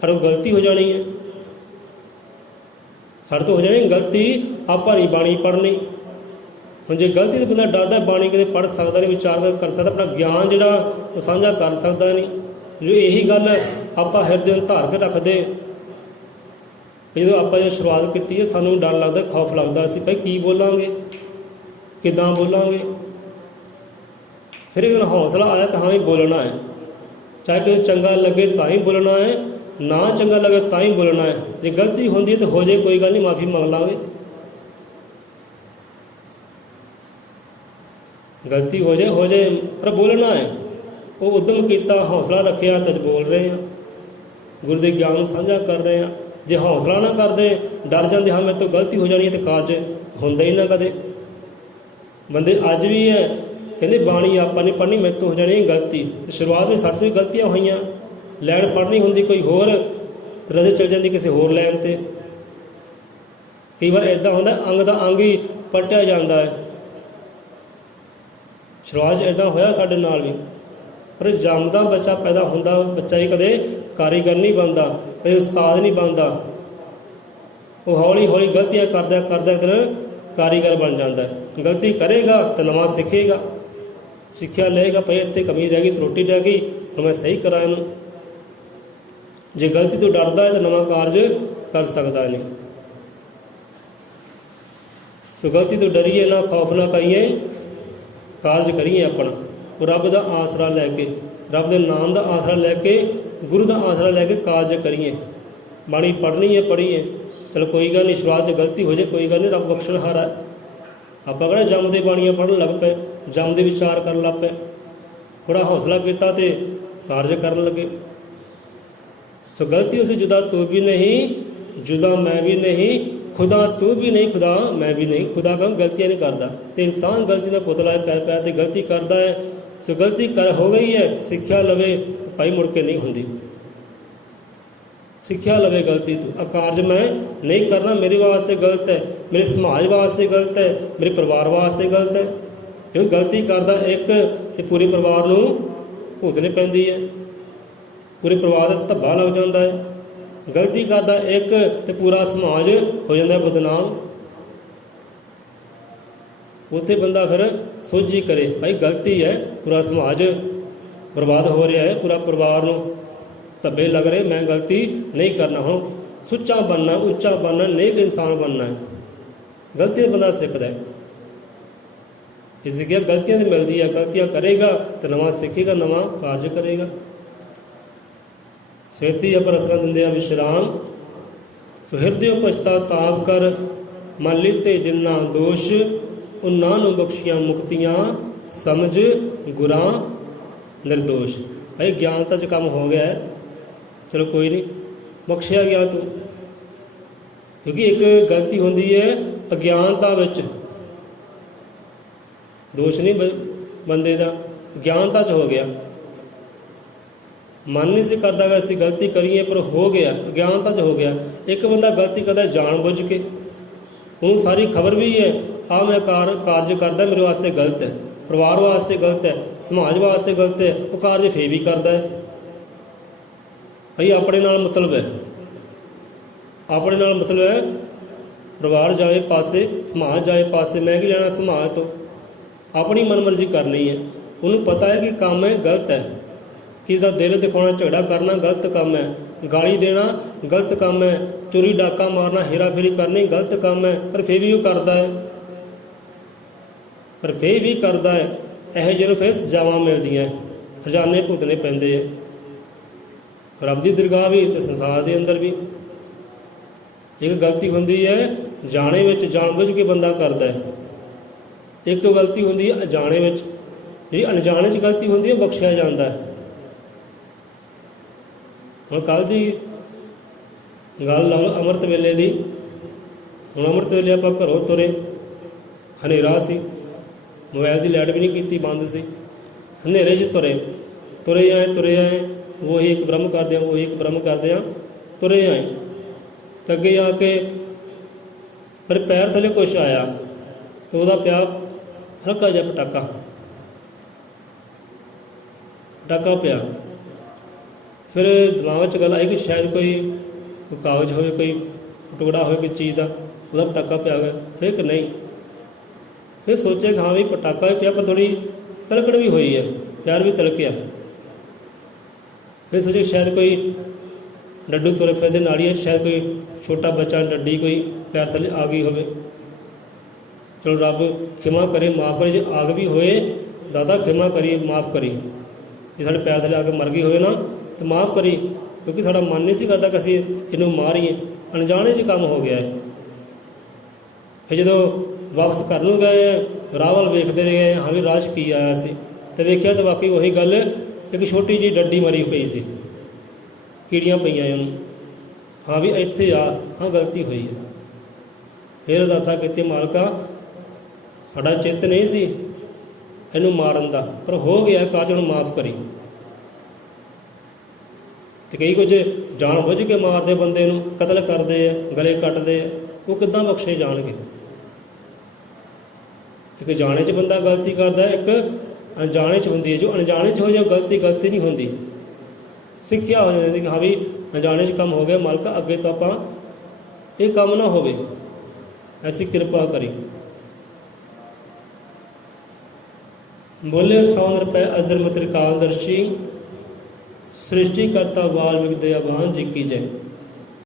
ਸਾਡੇ ਕੋਲ ਗਲਤੀ ਹੋ ਜਾਣੀ ਹੈ, ਸਾਡੇ ਤੋਂ ਹੋ ਜਾਣੀ ਗਲਤੀ, ਆਪਾਂ ਨਹੀਂ ਬਾਣੀ ਪੜ੍ਹਨੀ। ਹੁਣ ਜੇ ਗਲਤੀ ਤੋਂ ਬੰਦਾ ਡਰਦਾ, ਬਾਣੀ ਕਦੇ ਪੜ੍ਹ ਸਕਦਾ ਨਹੀਂ, ਵਿਚਾਰ ਕਰ ਸਕਦਾ, ਆਪਣਾ ਗਿਆਨ ਜਿਹੜਾ ਉਹ ਸਾਂਝਾ ਕਰ ਸਕਦਾ ਨਹੀਂ। ਜੋ ਇਹੀ ਗੱਲ ਆਪਾਂ ਹਿਰਦੇ ਨੂੰ ਧਾਰ ਕੇ ਰੱਖਦੇ, ਜਦੋਂ ਆਪਾਂ ਜੇ ਸ਼ੁਰੂਆਤ ਕੀਤੀ ਹੈ, ਸਾਨੂੰ ਡਰ ਲੱਗਦਾ, ਖੌਫ ਲੱਗਦਾ, ਅਸੀਂ ਭਾਈ ਕੀ ਬੋਲਾਂਗੇ, ਕਿੱਦਾਂ ਬੋਲਾਂਗੇ। ਫਿਰ ਇਹ ਹੌਸਲਾ ਆਇਆ ਕਿ ਹਾਂ ਹੀ ਬੋਲਣਾ ਹੈ, ਚਾਹੇ ਕਿਸੇ ਚੰਗਾ ਲੱਗੇ ਤਾਂ ਹੀ ਬੋਲਣਾ ਹੈ, ਨਾ ਚੰਗਾ ਲੱਗੇ ਤਾਂ ਹੀ ਬੋਲਣਾ ਹੈ। ਜੇ ਗਲਤੀ ਹੁੰਦੀ ਹੈ ਤਾਂ ਹੋ ਜਾਏ, ਕੋਈ ਗੱਲ ਨਹੀਂ, ਮਾਫੀ ਮੰਗ ਲਾਂਗੇ। ਗਲਤੀ ਹੋ ਜਾਏ, ਪਰ ਬੋਲਣਾ ਹੈ। ਉਹ ਉਦਮ ਕੀਤਾ, ਹੌਸਲਾ ਰੱਖਿਆ, ਤਾਂ ਬੋਲ ਰਹੇ ਹਾਂ, ਗੁਰੂ ਦੇ ਗਿਆਨ ਨੂੰ ਸਾਂਝਾ ਕਰ ਰਹੇ ਹਾਂ। ਜੇ ਹੌਸਲਾ ਨਾ ਕਰਦੇ, ਡਰ ਜਾਂਦੇ, ਹਾਂ ਮੇਰੇ ਤੋਂ ਗਲਤੀ ਹੋ ਜਾਣੀ ਹੈ, ਤਾਂ ਕਾਰਜ ਹੁੰਦਾ ਹੀ ਨਾ ਕਦੇ। ਬੰਦੇ ਅੱਜ ਵੀ ਹੈ, ਕਹਿੰਦੇ ਬਾਣੀ ਆਪਾਂ ਨਹੀਂ ਪੜ੍ਹਨੀ, ਮੇਰੇ ਤੋਂ ਹੋ ਜਾਣੀ ਗਲਤੀ। ਅਤੇ ਸ਼ੁਰੂਆਤ ਵਿੱਚ ਸਾਡੇ ਤੋਂ ਵੀ ਗਲਤੀਆਂ ਹੋਈਆਂ, ਲਾਈਨ ਪੜ੍ਹਨੀ ਹੁੰਦੀ ਕੋਈ ਹੋਰ, ਰਜ਼ੇ ਚਲ ਜਾਂਦੀ ਕਿਸੇ ਹੋਰ ਲਾਈਨ 'ਤੇ। ਕਈ ਵਾਰ ਇੱਦਾਂ ਹੁੰਦਾ, ਅੰਗ ਦਾ ਅੰਗ ਹੀ ਪਲਟਿਆ ਜਾਂਦਾ ਹੈ। ਸ਼ੁਰੂਆਤ 'ਚ ਇੱਦਾਂ ਹੋਇਆ ਸਾਡੇ ਨਾਲ ਵੀ। ਪਰ ਜੰਮਦਾ ਬੱਚਾ ਪੈਦਾ ਹੁੰਦਾ, ਬੱਚਾ ਹੀ ਕਦੇ ਕਾਰੀਗਰ ਨਹੀਂ ਬਣਦਾ, ਕਦੇ ਉਸਤਾਦ ਨਹੀਂ ਬਣਦਾ। ਉਹ ਹੌਲੀ ਹੌਲੀ ਗਲਤੀਆਂ ਕਰਦਾ ਕਰਦਾ ਇੱਕ ਦਿਨ ਕਾਰੀਗਰ ਬਣ ਜਾਂਦਾ। ਗਲਤੀ ਕਰੇਗਾ ਤਾਂ ਨਵਾਂ ਸਿੱਖੇਗਾ, ਸਿੱਖਿਆ ਲਏਗਾ, ਭਾਈ ਇੱਥੇ ਕਮੀ ਰਹਿ ਗਈ, ਤਰੁੱਟੀ ਰਹਿ ਗਈ, ਹੁਣ ਮੈਂ ਸਹੀ ਕਰਾਂ ਇਹਨੂੰ। ਜੇ ਗਲਤੀ ਤੋਂ ਡਰਦਾ ਹੈ ਤਾਂ ਨਵਾਂ ਕਾਰਜ ਕਰ ਸਕਦਾ ਨਹੀਂ। ਸੋ ਗਲਤੀ ਤੋਂ ਡਰੀਏ ਨਾ, ਖੌਫ ਨਾ ਕਰੀਏ, ਕਾਰਜ ਕਰੀਏ ਆਪਣਾ। ਉਹ ਰੱਬ ਦਾ ਆਸਰਾ ਲੈ ਕੇ, ਰੱਬ ਦੇ ਨਾਮ ਦਾ ਆਸਰਾ ਲੈ ਕੇ, ਗੁਰੂ ਦਾ ਆਸਰਾ ਲੈ ਕੇ ਕਾਰਜ ਕਰੀਏ। ਬਾਣੀ ਪੜ੍ਹਨੀ ਹੈ, ਪੜ੍ਹੀਏ, ਚਲੋ ਕੋਈ ਗੱਲ ਨਹੀਂ, ਸ਼ੁਰੂਆਤ 'ਚ ਗਲਤੀ ਹੋ ਜਾਏ, ਕੋਈ ਗੱਲ ਨਹੀਂ, ਰੱਬ ਬਖਸ਼ਣਹਾਰਾ ਹੈ। ਆਪਾਂ ਕਿਹੜਾ ਜੰਮਦੇ ਬਾਣੀਆਂ ਪੜ੍ਹਨ ਲੱਗ ਪਏ, ਜੰਮਦੇ ਵਿਚਾਰ ਕਰਨ ਲੱਗ ਪਏ। ਥੋੜ੍ਹਾ ਹੌਸਲਾ ਕੀਤਾ ਅਤੇ ਕਾਰਜ ਕਰਨ ਲੱਗੇ। ਸੋ ਗਲਤੀ ਉਸੇ ਜੁਦਾ ਤੂੰ ਵੀ ਨਹੀਂ, ਜੁਦਾ ਮੈਂ ਵੀ ਨਹੀਂ, ਖੁਦਾ ਤੂੰ ਵੀ ਨਹੀਂ, ਖੁਦਾ ਮੈਂ ਵੀ ਨਹੀਂ। ਖੁਦਾ ਕੰਮ ਗਲਤੀਆਂ ਨਹੀਂ ਕਰਦਾ, ਅਤੇ ਇਨਸਾਨ ਗਲਤੀ ਦਾ ਪੁਤਲਾ ਹੈ, ਪੈਰ ਪੈਰ 'ਤੇ ਗਲਤੀ ਕਰਦਾ ਹੈ। ਸੋ ਗਲਤੀ ਹੋ ਗਈ ਹੈ, ਸਿੱਖਿਆ ਲਵੇ, ਭਾਈ ਮੁੜ ਕੇ ਨਹੀਂ ਹੁੰਦੀ। ਸਿੱਖਿਆ ਲਵੇ ਗਲਤੀ ਤੋਂ, ਆ ਕਾਰਜ ਮੈਂ ਨਹੀਂ ਕਰਨਾ, ਮੇਰੇ ਵਾਸਤੇ ਗਲਤ ਹੈ, ਮੇਰੇ ਸਮਾਜ ਵਾਸਤੇ ਗਲਤ ਹੈ, ਮੇਰੇ ਪਰਿਵਾਰ ਵਾਸਤੇ ਗਲਤ ਹੈ। ਕਿਉਂਕਿ ਗਲਤੀ ਕਰਦਾ ਇੱਕ ਅਤੇ ਪੂਰੇ ਪਰਿਵਾਰ ਨੂੰ ਭੁਗਤਣੀ ਪੈਂਦੀ ਹੈ, ਪੂਰੇ ਪਰਿਵਾਰ ਦਾ ਧੱਬਾ ਲੱਗ ਜਾਂਦਾ ਹੈ। ਗਲਤੀ ਕਰਦਾ ਇੱਕ ਅਤੇ ਪੂਰਾ ਸਮਾਜ ਹੋ ਜਾਂਦਾ ਬਦਨਾਮ। ਉੱਥੇ ਬੰਦਾ ਫਿਰ ਸੋਝੀ ਕਰੇ, ਭਾਈ ਗਲਤੀ ਹੈ, ਪੂਰਾ ਸਮਾਜ ਬਰਬਾਦ ਹੋ ਰਿਹਾ ਹੈ, ਪੂਰਾ ਪਰਿਵਾਰ ਨੂੰ ਧੱਬੇ ਲੱਗ ਰਹੇ, ਮੈਂ ਗਲਤੀ ਨਹੀਂ ਕਰਨਾ। ਹੁਣ ਸੁੱਚਾ ਬਣਨਾ, ਉੱਚਾ ਬਣਨਾ, ਨੇਕ ਇਨਸਾਨ ਬਣਨਾ ਹੈ। ਗਲਤੀ ਬੰਦਾ ਸਿੱਖਦਾ ਹੈ, ਇਸ ਸਿੱਖਿਆ ਗਲਤੀਆਂ 'ਤੇ ਮਿਲਦੀ ਹੈ। ਗਲਤੀਆਂ ਕਰੇਗਾ ਤਾਂ ਨਵਾਂ ਸਿੱਖੇਗਾ, ਨਵਾਂ ਕਾਰਜ ਕਰੇਗਾ। ਸੇਤੀ ਆਪਾਂ ਰਸਨਾ ਦਿੰਦੇ ਹਾਂ ਵਿਸ਼ਰਾਮ। ਸੋ ਹਿਰਦਿਓ ਪਛਤਾਤਾਪ ਕਰ, ਮਨ ਲੀਤੇ ਜਿੰਨਾ ਦੋਸ਼, ਉਹਨਾਂ ਨੂੰ ਬਖਸ਼ੀਆਂ ਮੁਕਤੀਆਂ, ਸਮਝ ਗੁਰਾਂ ਨਿਰਦੋਸ਼। ਭਾਈ ਗਿਆਨਤਾ 'ਚ ਕੰਮ ਹੋ ਗਿਆ ਹੈ, ਚਲੋ ਕੋਈ ਨਹੀਂ, ਬਖਸ਼ਿਆ ਗਿਆ ਤੂੰ। ਕਿਉਂਕਿ ਇੱਕ ਗਲਤੀ ਹੁੰਦੀ ਹੈ ਅਗਿਆਨਤਾ ਵਿੱਚ, ਦੋਸ਼ ਨਹੀਂ ਬੰਦੇ ਦਾ, ਅਗਿਆਨਤਾ 'ਚ ਹੋ ਗਿਆ। मन नहीं से करता कि ਅਸੀਂ ਗਲਤੀ ਕਰੀਏ, ਪਰ ਹੋ ਗਿਆ, ਅਗਿਆਨਤਾ 'ਚ ਹੋ ਗਿਆ। ਇੱਕ ਬੰਦਾ ਗਲਤੀ ਕਰਦਾ ਜਾਣ ਬੁੱਝ ਕੇ, ਉਹਨੂੰ ਸਾਰੀ ਖਬਰ ਵੀ ਹੈ ਆਹ ਮੈਂ ਕਾਰਜ ਕਰਦਾ ਮੇਰੇ ਵਾਸਤੇ ਗਲਤ ਹੈ, ਪਰਿਵਾਰ ਵਾਸਤੇ ਗਲਤ ਹੈ, ਸਮਾਜ ਵਾਸਤੇ ਗਲਤ ਹੈ, ਉਹ ਕਾਰਜ ਫੇਰ ਵੀ ਕਰਦਾ ਹੈ। ਭਾਈ ਆਪਣੇ ਨਾਲ ਮਤਲਬ ਹੈ, ਆਪਣੇ ਨਾਲ ਮਤਲਬ ਹੈ, ਪਰਿਵਾਰ ਜਾਵੇ ਪਾਸੇ, ਸਮਾਜ ਜਾਵੇ ਪਾਸੇ, ਮੈਂ ਕੀ ਲੈਣਾ ਸਮਾਜ ਤੋਂ। ਆਪਣੀ ਮਨਮਰਜ਼ੀ ਕਰਨੀ ਹੈ। ਉਹਨੂੰ ਪਤਾ ਹੈ ਕਿ ਕੰਮ ਹੈ ਗਲਤ ਹੈ, ਕਿਸੇ ਦਾ ਦਿਲ ਦਿਖਾਉਣਾ, ਝਗੜਾ ਕਰਨਾ ਗਲਤ ਕੰਮ ਹੈ, ਗਾਲੀ ਦੇਣਾ ਗਲਤ ਕੰਮ ਹੈ, ਚੋਰੀ ਡਾਕਾ ਮਾਰਨਾ, ਹੇਰਾ ਫੇਰੀ ਕਰਨੀ ਗਲਤ ਕੰਮ ਹੈ, ਪਰ ਫਿਰ ਵੀ ਉਹ ਕਰਦਾ ਹੈ, ਪਰ ਫਿਰ ਵੀ ਕਰਦਾ ਹੈ। ਇਹੋ ਜਿਹੇ ਨੂੰ ਫਿਰ ਸਜ਼ਾਵਾਂ ਮਿਲਦੀਆਂ, ਹਰਜਾਨੇ ਭੁਗਤਣੇ ਪੈਂਦੇ ਹੈ, ਰੱਬ ਦੀ ਦਰਗਾਹ ਵੀ ਅਤੇ ਸੰਸਾਰ ਦੇ ਅੰਦਰ ਵੀ। ਇੱਕ ਗਲਤੀ ਹੁੰਦੀ ਹੈ ਜਾਣੇ ਵਿੱਚ, ਜਾਣ ਬੁੱਝ ਕੇ ਬੰਦਾ ਕਰਦਾ ਹੈ। ਇੱਕ ਗਲਤੀ ਹੁੰਦੀ ਹੈ ਅਣਜਾਣੇ ਵਿੱਚ, ਜਿਹੜੀ ਅਣਜਾਣੇ 'ਚ ਗਲਤੀ ਹੁੰਦੀ ਹੈ ਬਖਸ਼ਿਆ ਜਾਂਦਾ ਹੈ। ਹੁਣ ਕੱਲ੍ਹ ਦੀ ਗੱਲ ਲਾ ਲਓ ਅੰਮ੍ਰਿਤ ਵੇਲੇ ਦੀ। ਹੁਣ ਅੰਮ੍ਰਿਤ ਵੇਲੇ ਆਪਾਂ ਘਰੋਂ ਤੁਰੇ, ਹਨੇਰਾ ਸੀ, ਮੋਬਾਈਲ ਦੀ ਲਾਈਟ ਵੀ ਨਹੀਂ ਕੀਤੀ, ਬੰਦ ਸੀ, ਹਨੇਰੇ 'ਚ ਤੁਰੇ ਆਏ, ਉਹੀ ਇੱਕ ਬ੍ਰਹਮ ਕਰਦੇ ਹਾਂ, ਤੁਰੇ ਆਏ। ਅਤੇ ਅੱਗੇ ਆ ਕੇ ਫਿਰ ਪੈਰ ਥੱਲੇ ਕੁਛ ਆਇਆ ਅਤੇ ਉਹਦਾ ਪਿਆ ਹਲਕਾ ਜਿਹਾ ਪਟਾਕਾ ਪਿਆ। ਫਿਰ ਦਿਮਾਗ 'ਚ ਗੱਲ ਆਈ ਕਿ ਸ਼ਾਇਦ ਕੋਈ ਕਾਗਜ਼ ਹੋਵੇ, ਕੋਈ ਟੁਕੜਾ ਹੋਵੇ ਕਿਸੇ ਚੀਜ਼ ਦਾ, ਉਹਦਾ ਪਟਾਕਾ ਪਿਆ ਗਿਆ। ਫਿਰ ਕਿ ਨਹੀਂ, ਫਿਰ ਸੋਚਿਆ ਕਿ ਹਾਂ ਵੀ ਪਟਾਕਾ ਵੀ ਪਿਆ, ਪਰ ਥੋੜ੍ਹੀ ਤਿਲਕਣ ਵੀ ਹੋਈ ਹੈ, ਪਿਆਰ ਵੀ ਤਿਲਕਿਆ। ਫਿਰ ਸੋਚਿਆ ਸ਼ਾਇਦ ਕੋਈ ਡੱਡੂ ਤੁਰੇ ਫਿਰਦੇ ਨਾਲੀ, ਸ਼ਾਇਦ ਕੋਈ ਛੋਟਾ ਬੱਚਾ ਡੱਡੀ ਕੋਈ ਪੈਰ ਥੱਲੇ ਆ ਗਈ ਹੋਵੇ। ਚਲੋ ਰੱਬ ਖਿਮਾ ਕਰੇ, ਮਾਫ਼ ਕਰੇ। ਜੇ ਆਗ ਵੀ ਹੋਏ ਦਾਦਾ ਖਿਮਾ ਕਰੀ, ਮਾਫ਼ ਕਰੀ। ਜੇ ਸਾਡੇ ਪੈਰ ਥੱਲੇ ਆ ਕੇ ਮਰ ਗਈ ਹੋਵੇ ਨਾ ਤਾਂ ਮਾਫ਼ ਕਰੀ, ਕਿਉਂਕਿ ਸਾਡਾ ਮਨ ਨਹੀਂ ਸੀ ਕਰਦਾ ਕਿ ਅਸੀਂ ਇਹਨੂੰ ਮਾਰੀਏ, ਅਣਜਾਣੇ 'ਚ ਕੰਮ ਹੋ ਗਿਆ ਹੈ। ਫਿਰ ਜਦੋਂ ਵਾਪਸ ਘਰ ਨੂੰ ਗਏ, ਰਾਹ ਵੱਲ ਵੇਖਦੇ ਗਏ, ਹਾਂ ਵੀ ਰਾਹ 'ਚ ਕੀ ਆਇਆ ਸੀ, ਅਤੇ ਵੇਖਿਆ ਤਾਂ ਵਾਕਈ ਉਹੀ ਗੱਲ, ਇੱਕ ਛੋਟੀ ਜਿਹੀ ਡੱਡੀ ਮਰੀ ਪਈ ਸੀ, ਕੀੜੀਆਂ ਪਈਆਂ ਉਹਨੂੰ। ਹਾਂ ਵੀ ਇੱਥੇ ਆ, ਹਾਂ ਗਲਤੀ ਹੋਈ ਹੈ। ਫਿਰ ਅਰਦਾਸਾਂ ਕੀਤੀ, ਮਾਲਕਾ ਸਾਡਾ ਚਿੱਤ ਨਹੀਂ ਸੀ ਇਹਨੂੰ ਮਾਰਨ ਦਾ, ਪਰ ਹੋ ਗਿਆ ਕਾਰਜ, ਉਹਨੂੰ ਮਾਫ਼ ਕਰੀ। ਅਤੇ ਕਈ ਕੁਝ ਜਾਣ ਬੁੱਝ ਕੇ ਮਾਰਦੇ ਬੰਦੇ ਨੂੰ, ਕਤਲ ਕਰਦੇ ਆ, ਗਲੇ ਕੱਟਦੇ ਆ, ਉਹ ਕਿੱਦਾਂ ਬਖਸ਼ੇ ਜਾਣਗੇ। ਇੱਕ ਜਾਣੇ 'ਚ ਬੰਦਾ ਗਲਤੀ ਕਰਦਾ, ਇੱਕ ਅਣਜਾਣੇ 'ਚ ਹੁੰਦੀ ਹੈ। ਜੋ ਅਣਜਾਣੇ 'ਚ ਹੋ ਜਾਏ ਗਲਤੀ ਨਹੀਂ ਹੁੰਦੀ, ਸਿੱਖਿਆ ਹੋ ਜਾਂਦੀ ਕਿ ਹਾਂ ਵੀ ਅਣਜਾਣੇ 'ਚ ਕੰਮ ਹੋ ਗਿਆ, ਮਾਲਕਾ ਅੱਗੇ ਤੋਂ ਆਪਾਂ ਇਹ ਕੰਮ ਨਾ ਹੋਵੇ, ਐਸੀ ਕਿਰਪਾ ਕਰੀ। बोले 100 रुपये अजर मत त्रिकालदर्शी, सृष्टि करता वाल्मीकि दयावान जी की जय।